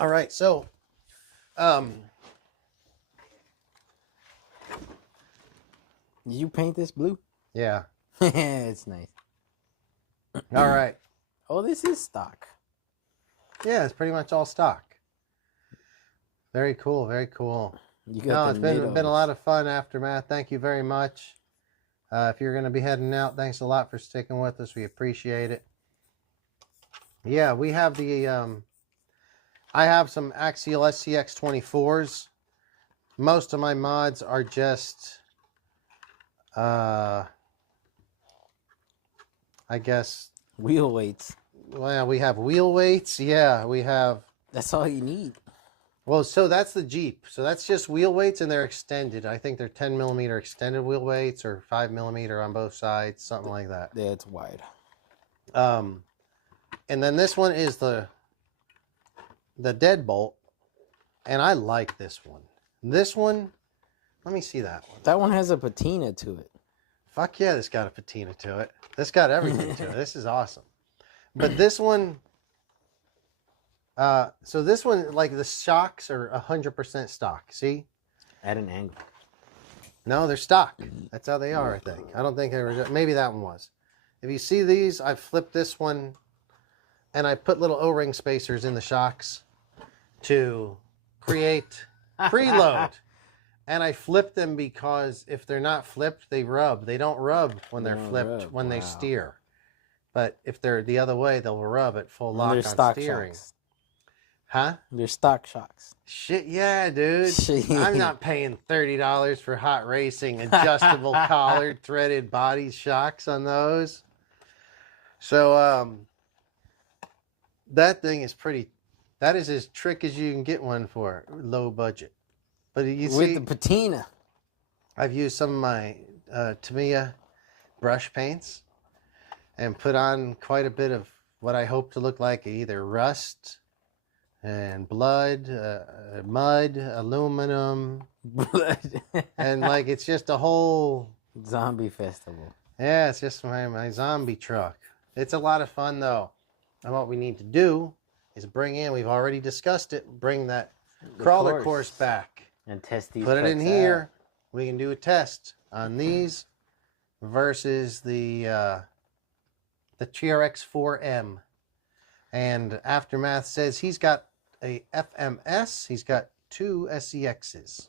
All right, so, Did you paint this blue? yeah. It's nice. All right. Oh, this is stock. Yeah, it's pretty much all stock. Very cool, very cool. You got It's been a lot of fun, Aftermath. Thank you very much. If you're going to be heading out, thanks a lot for sticking with us. We appreciate it. Yeah, we have the... I have some Axial SCX 24s. Most of my mods are just, I guess... Wheel weights. Well, we have wheel weights. Yeah, we have... That's all you need. Well, so that's the Jeep. So that's just wheel weights, and they're extended. I think they're 10 millimeter extended wheel weights, or 5 millimeter on both sides, something like that. Yeah, it's wide. And then this one is the deadbolt, and I like this one. This one, let me see that one. That one has a patina to it. Fuck yeah, this got a patina to it. This got everything to it. This is awesome. But this one, so this one, like the shocks are 100% stock. See? At an angle. No, they're stock. That's how they are, I think. I don't think they were, maybe that one was. If you see these, I flipped this one and I put little O-ring spacers in the shocks to create preload. And I flipped them because if they're not flipped, they rub. They don't rub when they're flipped when they steer. But if they're the other way, they'll rub at full lock on stock steering. Shocks. Huh? They're stock shocks. Shit, yeah, dude. I'm not paying $30 for hot racing, adjustable collared, threaded body shocks on those. So, that thing is pretty, that is as trick as you can get one for low budget. But you see, with the patina. I've used some of my Tamiya brush paints and put on quite a bit of what I hope to look like either rust and blood, mud, aluminum, and like it's just a whole zombie festival. Yeah, it's just my zombie truck. It's a lot of fun though. And what we need to do is bring in, we've already discussed it, bring that crawler course back. And test these. Put it in trucks here. out. We can do a test on these versus the TRX 4M. And Aftermath says he's got a FMS. He's got 2 SEXs.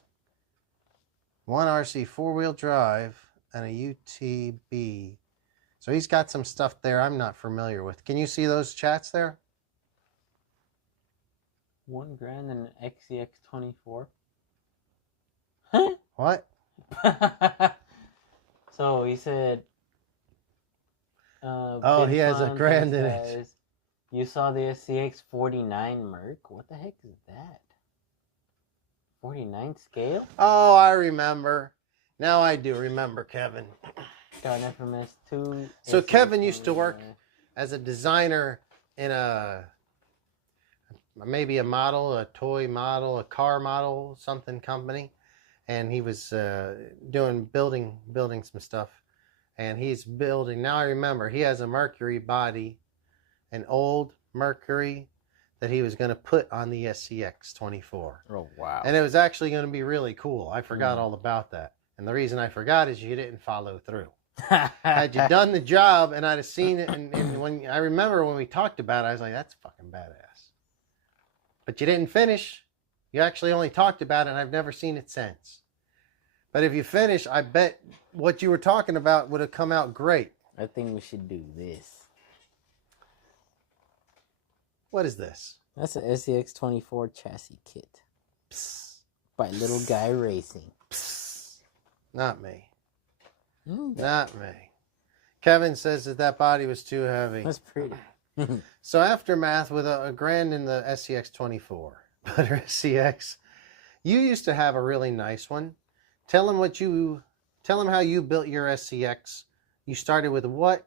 1 RC 4-wheel drive and a UTB. So he's got some stuff there I'm not familiar with. Can you see those chats there? $1 grand and an XCX 24. What? So he said. He has a grand in it. You saw the SCX 49 Merc? What the heck is that? 49 scale? Oh, I remember. Now I do remember, Kevin. Got an FMS 2. So Kevin used to work as a designer in maybe a model, a toy model, a car model, something company. And he was building some stuff. And he's building, now I remember, he has a Mercury body, an old Mercury that he was going to put on the SCX 24. Oh, wow. And it was actually going to be really cool. I forgot all about that. And the reason I forgot is you didn't follow through. Had you done the job and I'd have seen it, and when I remember when we talked about it, I was like, that's fucking badass. But you didn't finish. You actually only talked about it, and I've never seen it since. But if you finish, I bet what you were talking about would have come out great. I think we should do this. What is this? That's an SCX 24 chassis kit. Psst. By Little Guy Racing. Psst. Not me. Not me. Kevin says that body was too heavy. That's pretty. So Aftermath with a grand in the SCX 24. But SCX, you used to have a really nice one. Tell him how you built your SCX. You started with what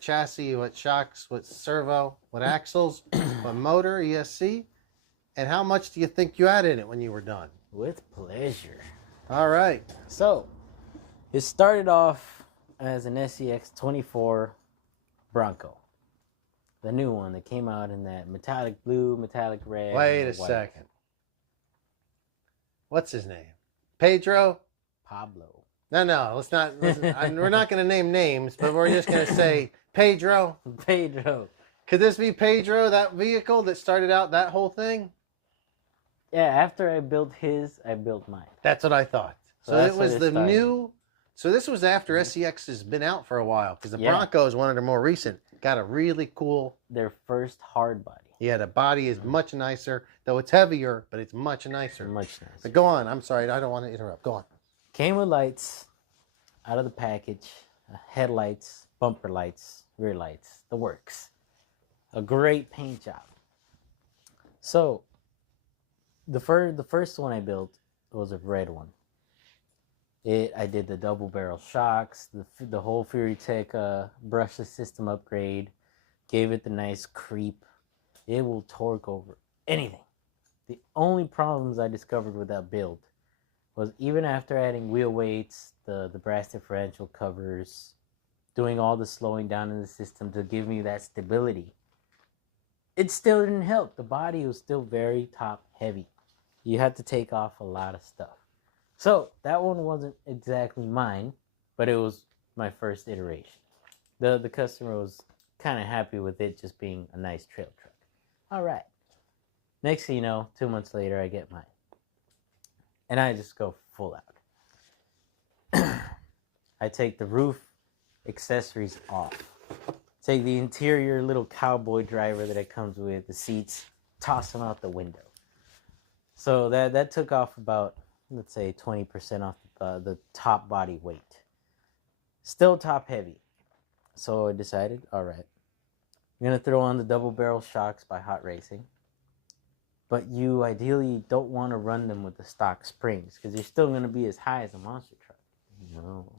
chassis, what shocks, what servo, what axles, what motor, ESC, and how much do you think you added it when you were done? With pleasure. All right. So, it started off as an SCX 24 Bronco. The new one that came out in that metallic blue, metallic red. Wait a second. What's his name? Pedro? Pablo. No, let's not. We're not going to name names, but we're just going to say Pedro. Pedro. Could this be Pedro, that vehicle that started out that whole thing? Yeah, after I built his, I built mine. That's what I thought. So it was the started. new. So this was after SCX has been out for a while, because the Bronco is one of their more recent. Got a really cool. Their first hard body. Yeah, the body is much nicer, though it's heavier, but it's much nicer. Much nicer. But go on. I'm sorry, I don't want to interrupt. Go on. Came with lights out of the package, headlights, bumper lights, rear lights, the works. A great paint job. So, the first one I built was a red one. I did the double barrel shocks, the whole Fury Tech brushless system upgrade, gave it the nice creep. It will torque over anything. The only problems I discovered with that build was even after adding wheel weights, the brass differential covers, doing all the slowing down in the system to give me that stability, it still didn't help. The body was still very top heavy. You had to take off a lot of stuff. So that one wasn't exactly mine, but it was my first iteration. The customer was kind of happy with it just being a nice trail truck. All right. Next thing you know, 2 months later, I get mine. And I just go full out. I take the roof accessories off. Take the interior little cowboy driver that it comes with, the seats, toss them out the window. So that took off about, let's say, 20% off the top body weight. Still top heavy. So I decided, all right, I'm going to throw on the double barrel shocks by Hot Racing. But you ideally don't want to run them with the stock springs because you're still going to be as high as a monster truck. No.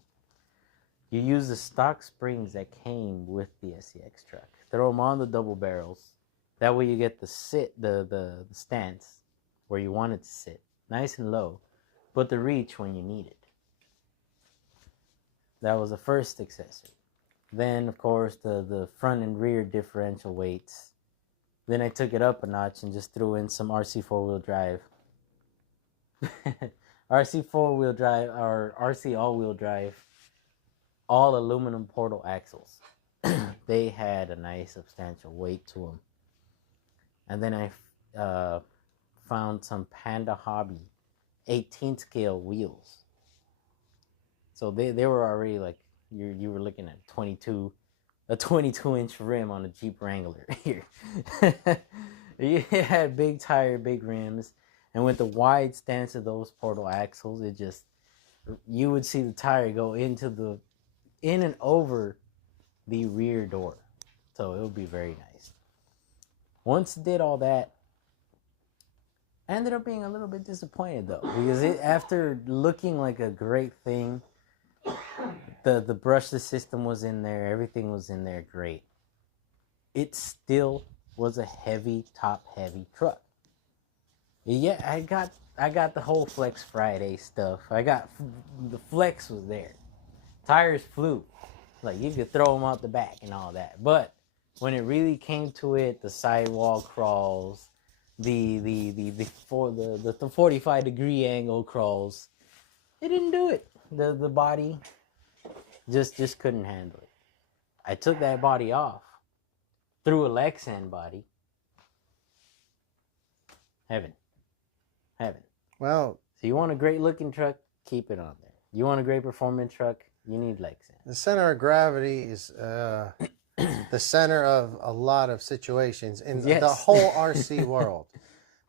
You use the stock springs that came with the SCX truck. Throw them on the double barrels. That way you get the stance where you want it to sit, nice and low, but the reach when you need it. That was the first accessory. Then, of course, the front and rear differential weights. Then I took it up a notch and just threw in some RC four-wheel drive. RC four-wheel drive, or RC all-wheel drive, all aluminum portal axles. They had a nice substantial weight to them. And then I found some Panda Hobby 18 scale wheels. So they were already like, you were looking at a 22-inch rim on a Jeep Wrangler here. You had big tire, big rims, and with the wide stance of those portal axles, you would see the tire go in and over the rear door. So it would be very nice. Once it did all that, I ended up being a little bit disappointed though, because after looking like a great thing, the brushless system was in there, everything was in there great. It still was a top heavy truck. Yeah, I got the whole Flex Friday stuff. The flex was there. Tires flew. Like you could throw them out the back and all that. But when it really came to it, the sidewall crawls, the 45-degree angle crawls, it didn't do it. The body just couldn't handle it. I took that body off, threw a Lexan body. Heaven. Well, So you want a great looking truck, keep it on there. You want a great performance truck, you need Lexan. the center of gravity is the center of a lot of situations in the whole RC world,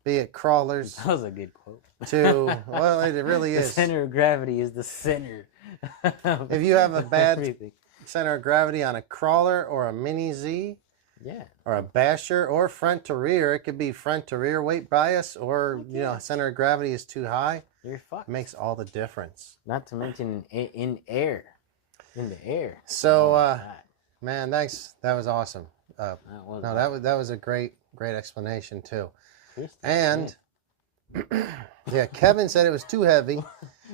be it crawlers. That was a good quote. Well, it really The is. center of gravity is the center. If you have a bad everything. center of gravity on a crawler or a mini Z, Yeah. or a basher, or front to rear, it could be front to rear weight bias, or center of gravity is too high. You're fucked. It makes all the difference. Not to mention in air. In the air. So, God. man, thanks. That was awesome. That was That was a great explanation too. Christy And Smith. yeah, Kevin said it was too heavy.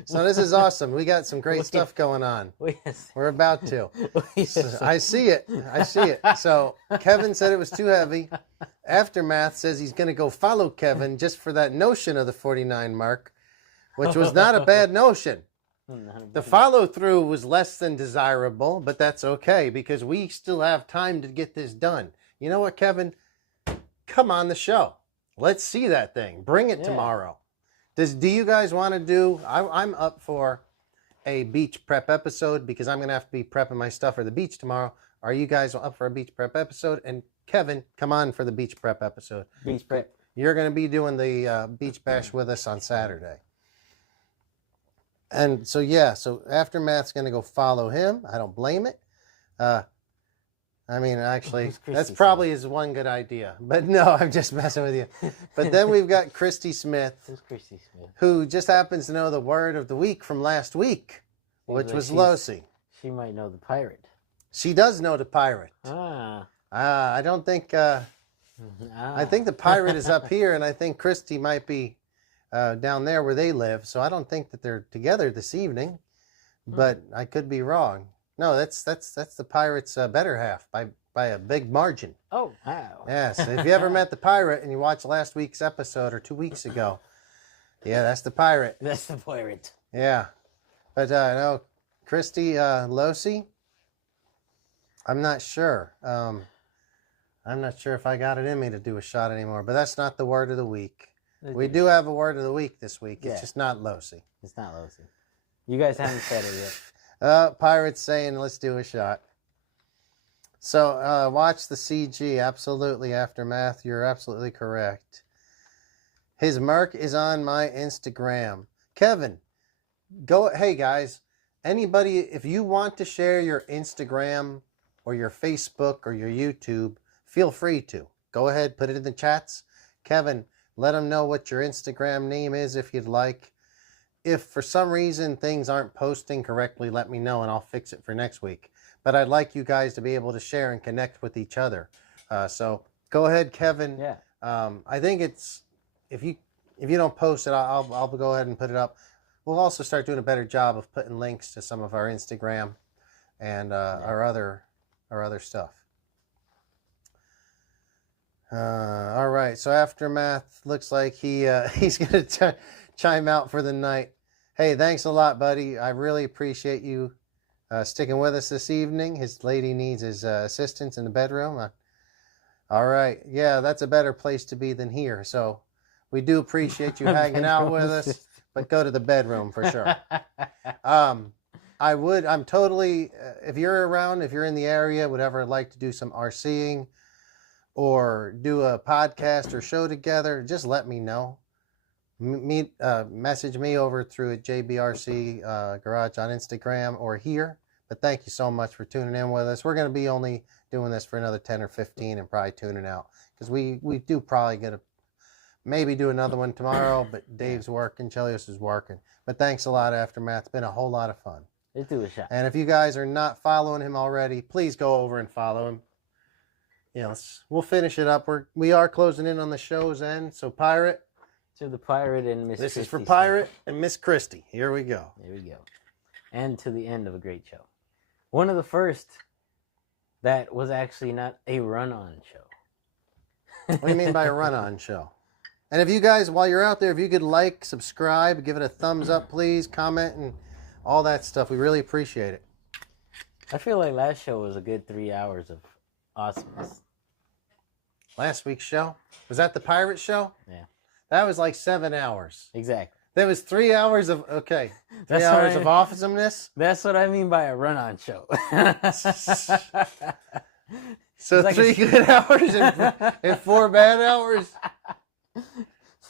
So this is awesome. We got some great stuff going on. We're about to. So I see it. So Kevin said it was too heavy. Aftermath says he's going to go follow Kevin just for that notion of the 49 mark, which was not a bad notion. The follow through was less than desirable, but that's okay because we still have time to get this done. You know what, Kevin? Come on the show. Let's see that thing. Bring it tomorrow. Do you guys want to do? I'm up for a beach prep episode because I'm going to have to be prepping my stuff for the beach tomorrow. Are you guys up for a beach prep episode? And Kevin, come on for the beach prep episode. Beach prep. You're going to be doing the beach bash with us on Saturday. And so, so Aftermath's going to go follow him. I don't blame it. I mean, actually, that's probably his one good idea. But no, I'm just messing with you. But then we've got Christy Smith. Who's Christy Smith? Who just happens to know the word of the week from last week, which was Losi. She might know the pirate. She does know the pirate. I don't think... I think the pirate is up here, and I think Christy might be down there where they live. So I don't think that they're together this evening, but I could be wrong. No, that's the pirate's better half by a big margin. Oh, wow. Yes. If you ever met the pirate and you watched last week's episode or 2 weeks ago, yeah, that's the pirate. That's the pirate. Yeah. But no, Christy Losi, I'm not sure. I'm not sure if I got it in me to do a shot anymore, but that's not the word of the week. We do have a word of the week this week. It's just not Losi. It's not Losi. You guys haven't said it yet. Pirates saying, let's do a shot. So watch the CG. Absolutely, Aftermath. You're absolutely correct. His Merc is on my Instagram. Kevin, go. Hey, guys. Anybody, if you want to share your Instagram or your Facebook or your YouTube, feel free to. Go ahead, put it in the chats. Kevin, let them know what your Instagram name is if you'd like. If for some reason things aren't posting correctly, let me know and I'll fix it for next week. But I'd like you guys to be able to share and connect with each other. So go ahead, Kevin. Yeah. I think it's, if you don't post it, I'll go ahead and put it up. We'll also start doing a better job of putting links to some of our Instagram and our other stuff. All right, so Aftermath looks like he's going to chime out for the night. Hey, thanks a lot, buddy. I really appreciate you sticking with us this evening. His lady needs his assistance in the bedroom. All right, yeah, that's a better place to be than here. So we do appreciate you hanging out with us, but go to the bedroom for sure. I'm totally, if you're around, if you're in the area, would ever like to do some RCing or do a podcast or show together, just let me know. Message me over through at JBRC Garage on Instagram or here. But thank you so much for tuning in with us. We're going to be only doing this for another 10 or 15 and probably tuning out. Because we do probably get maybe do another one tomorrow, but Dave's working, Chelios is working. But thanks a lot, Aftermath. It's been a whole lot of fun. Let's do a shot. And if you guys are not following him already, please go over and follow him. We'll finish it up. We are closing in on the show's end. So Pirate. To the Pirate and Miss This Christie is for Pirate and Miss Christie. Here we go. Here we go. And to the end of a great show. One of the first that was actually not a run-on show. What do you mean by a run-on show? And if you guys, while you're out there, if you could like, subscribe, give it a thumbs up, please, comment, and all that stuff. We really appreciate it. I feel like last show was a good 3 hours of awesomeness. Last week's show? Was that the Pirate show? Yeah. That was like 7 hours. Exactly. There was 3 hours of, 3 hours of awesomeness? That's what I mean by a run-on show. So like 3 good hours and 4 bad hours?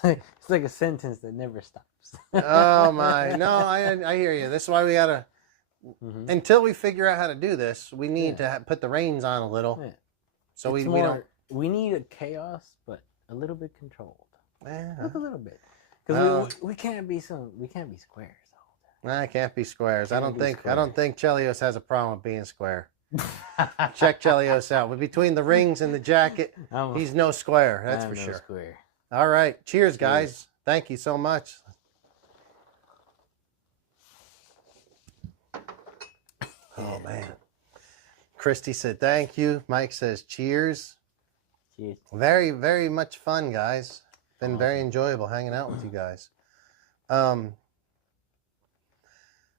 It's like a sentence that never stops. Oh, my. No, I hear you. That's why we got to, until we figure out how to do this, we need to put the reins on a little. Yeah. So we don't. We need a chaos, but a little bit controlled. Yeah. Just a little bit. Because we can't be squares all the time. I can't be squares. I don't think Chelios has a problem with being square. Check Chelios out. But between the rings and the jacket, he's no square. That's for sure. Square. All right. Cheers, guys. Cheers. Thank you so much. Oh, man. Christy said thank you. Mike says cheers. Cheers. Very, very much fun, guys. Been very enjoyable hanging out with you guys.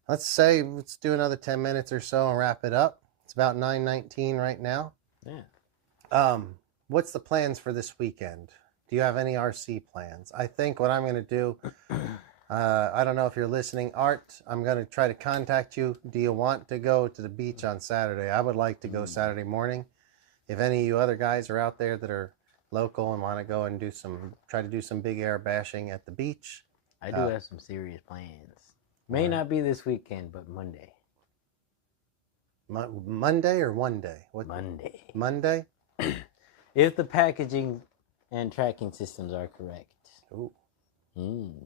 Let's do another 10 minutes or so and wrap it up. It's about 9:19 right now. Yeah. What's the plans for this weekend? Do you have any RC plans? I think what I'm going to do, I don't know if you're listening, Art, I'm going to try to contact you. Do you want to go to the beach on Saturday? I would like to go Saturday morning. If any of you other guys are out there that are local and want to go and try to do some big air bashing at the beach. I do have some serious plans. May not be this weekend, but Monday. Monday or one day? What? Monday. Monday? If the packaging and tracking systems are correct. Ooh. Do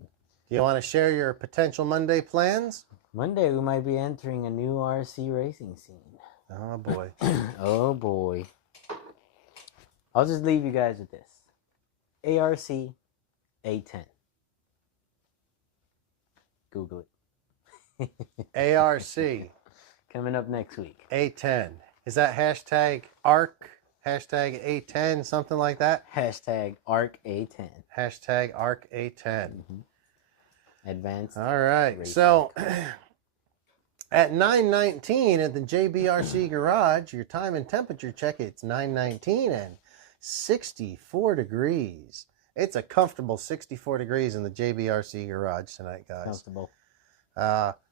you want to share your potential Monday plans? Monday we might be entering a new RC racing scene. Oh boy. Oh boy. I'll just leave you guys with this. ARC A10. Google it. ARC Coming up next week. A10. Is that hashtag ARC? Hashtag A10, something like that? Hashtag ARC A10. Hashtag ARC A10. Advanced. All right. race So bike. at 9:19 at the JBRC garage, your time and temperature check, it's 9:19 and 64 degrees. It's a comfortable 64 degrees in the JBRC garage tonight, guys. Comfortable.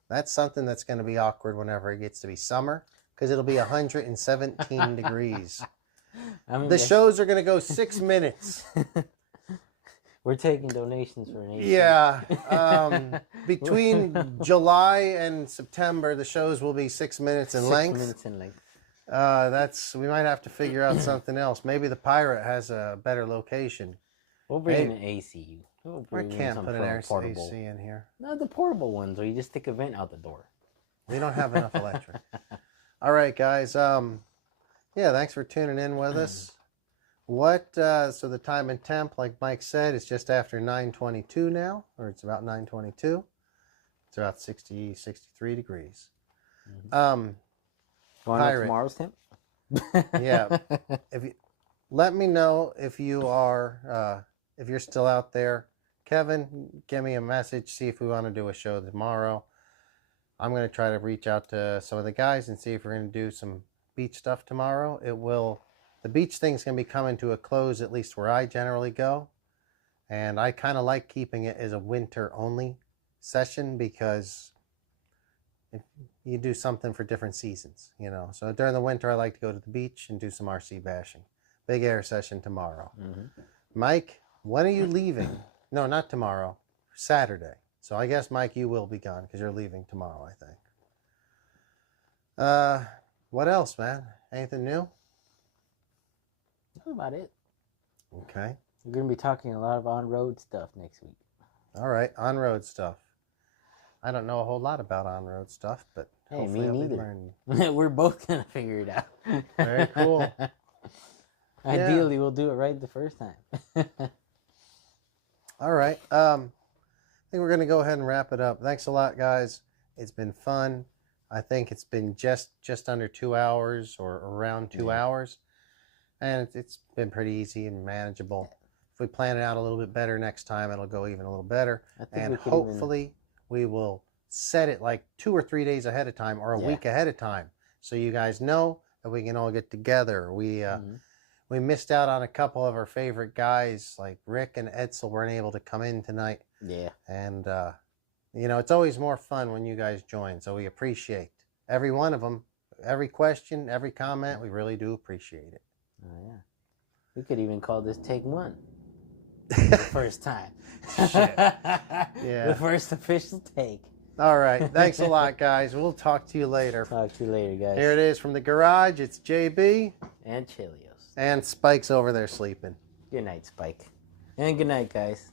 That's something that's going to be awkward whenever it gets to be summer, because it'll be 117 degrees. I mean, The shows are going to go 6 minutes. We're taking donations for an AC. Yeah. Between July and September, the shows will be 6 minutes in 6 length. minutes in length. We might have to figure out something else. Maybe the Pirate has a better location. We'll bring in an AC. We'll I bring in can't some put an AC portable. in here. No, the portable ones, where you just stick a vent out the door. We don't have enough electric. All right, guys. Yeah, thanks for tuning in with us. So the time and temp, like Mike said, is just after 9:22 now, or it's about 9:22. It's about 60, 63 degrees. Want to know Pirate. tomorrow's temp? Yeah. Let me know if you're still out there. Kevin, give me a message, see if we want to do a show tomorrow. I'm going to try to reach out to some of the guys and see if we're going to do some beach stuff tomorrow. The beach thing's going to be coming to a close, at least where I generally go. And I kind of like keeping it as a winter only session, because you do something for different seasons, you know. So during the winter, I like to go to the beach and do some RC bashing. Big air session tomorrow. Mike, when are you leaving? No, not tomorrow. Saturday. So I guess, Mike, you will be gone because you're leaving tomorrow, I think. What else, man? Anything new? That's about it. Okay. We're going to be talking a lot of on-road stuff next week. All right. On-road stuff. I don't know a whole lot about on-road stuff, but Hey, hopefully me I'll be neither. learning. We're both going to figure it out. Very cool. Ideally, we'll do it right the first time. All right. I think we're going to go ahead and wrap it up. Thanks a lot, guys. It's been fun. I think it's been just under 2 hours, or around 2 hours. And it's been pretty easy and manageable. If we plan it out a little bit better next time, it'll go even a little better. And hopefully we will set it like 2 or 3 days ahead of time, or a week ahead of time, so you guys know that we can all get together. We missed out on a couple of our favorite guys, like Rick and Edsel weren't able to come in tonight. Yeah. And, it's always more fun when you guys join. So we appreciate every one of them, every question, every comment. We really do appreciate it. Oh, yeah. We could even call this take one. The first time. Shit. Yeah. The first official take. All right. Thanks a lot, guys. We'll talk to you later. Talk to you later, guys. Here it is from the garage. It's JB. And Chelios. And Spike's over there sleeping. Good night, Spike. And good night, guys.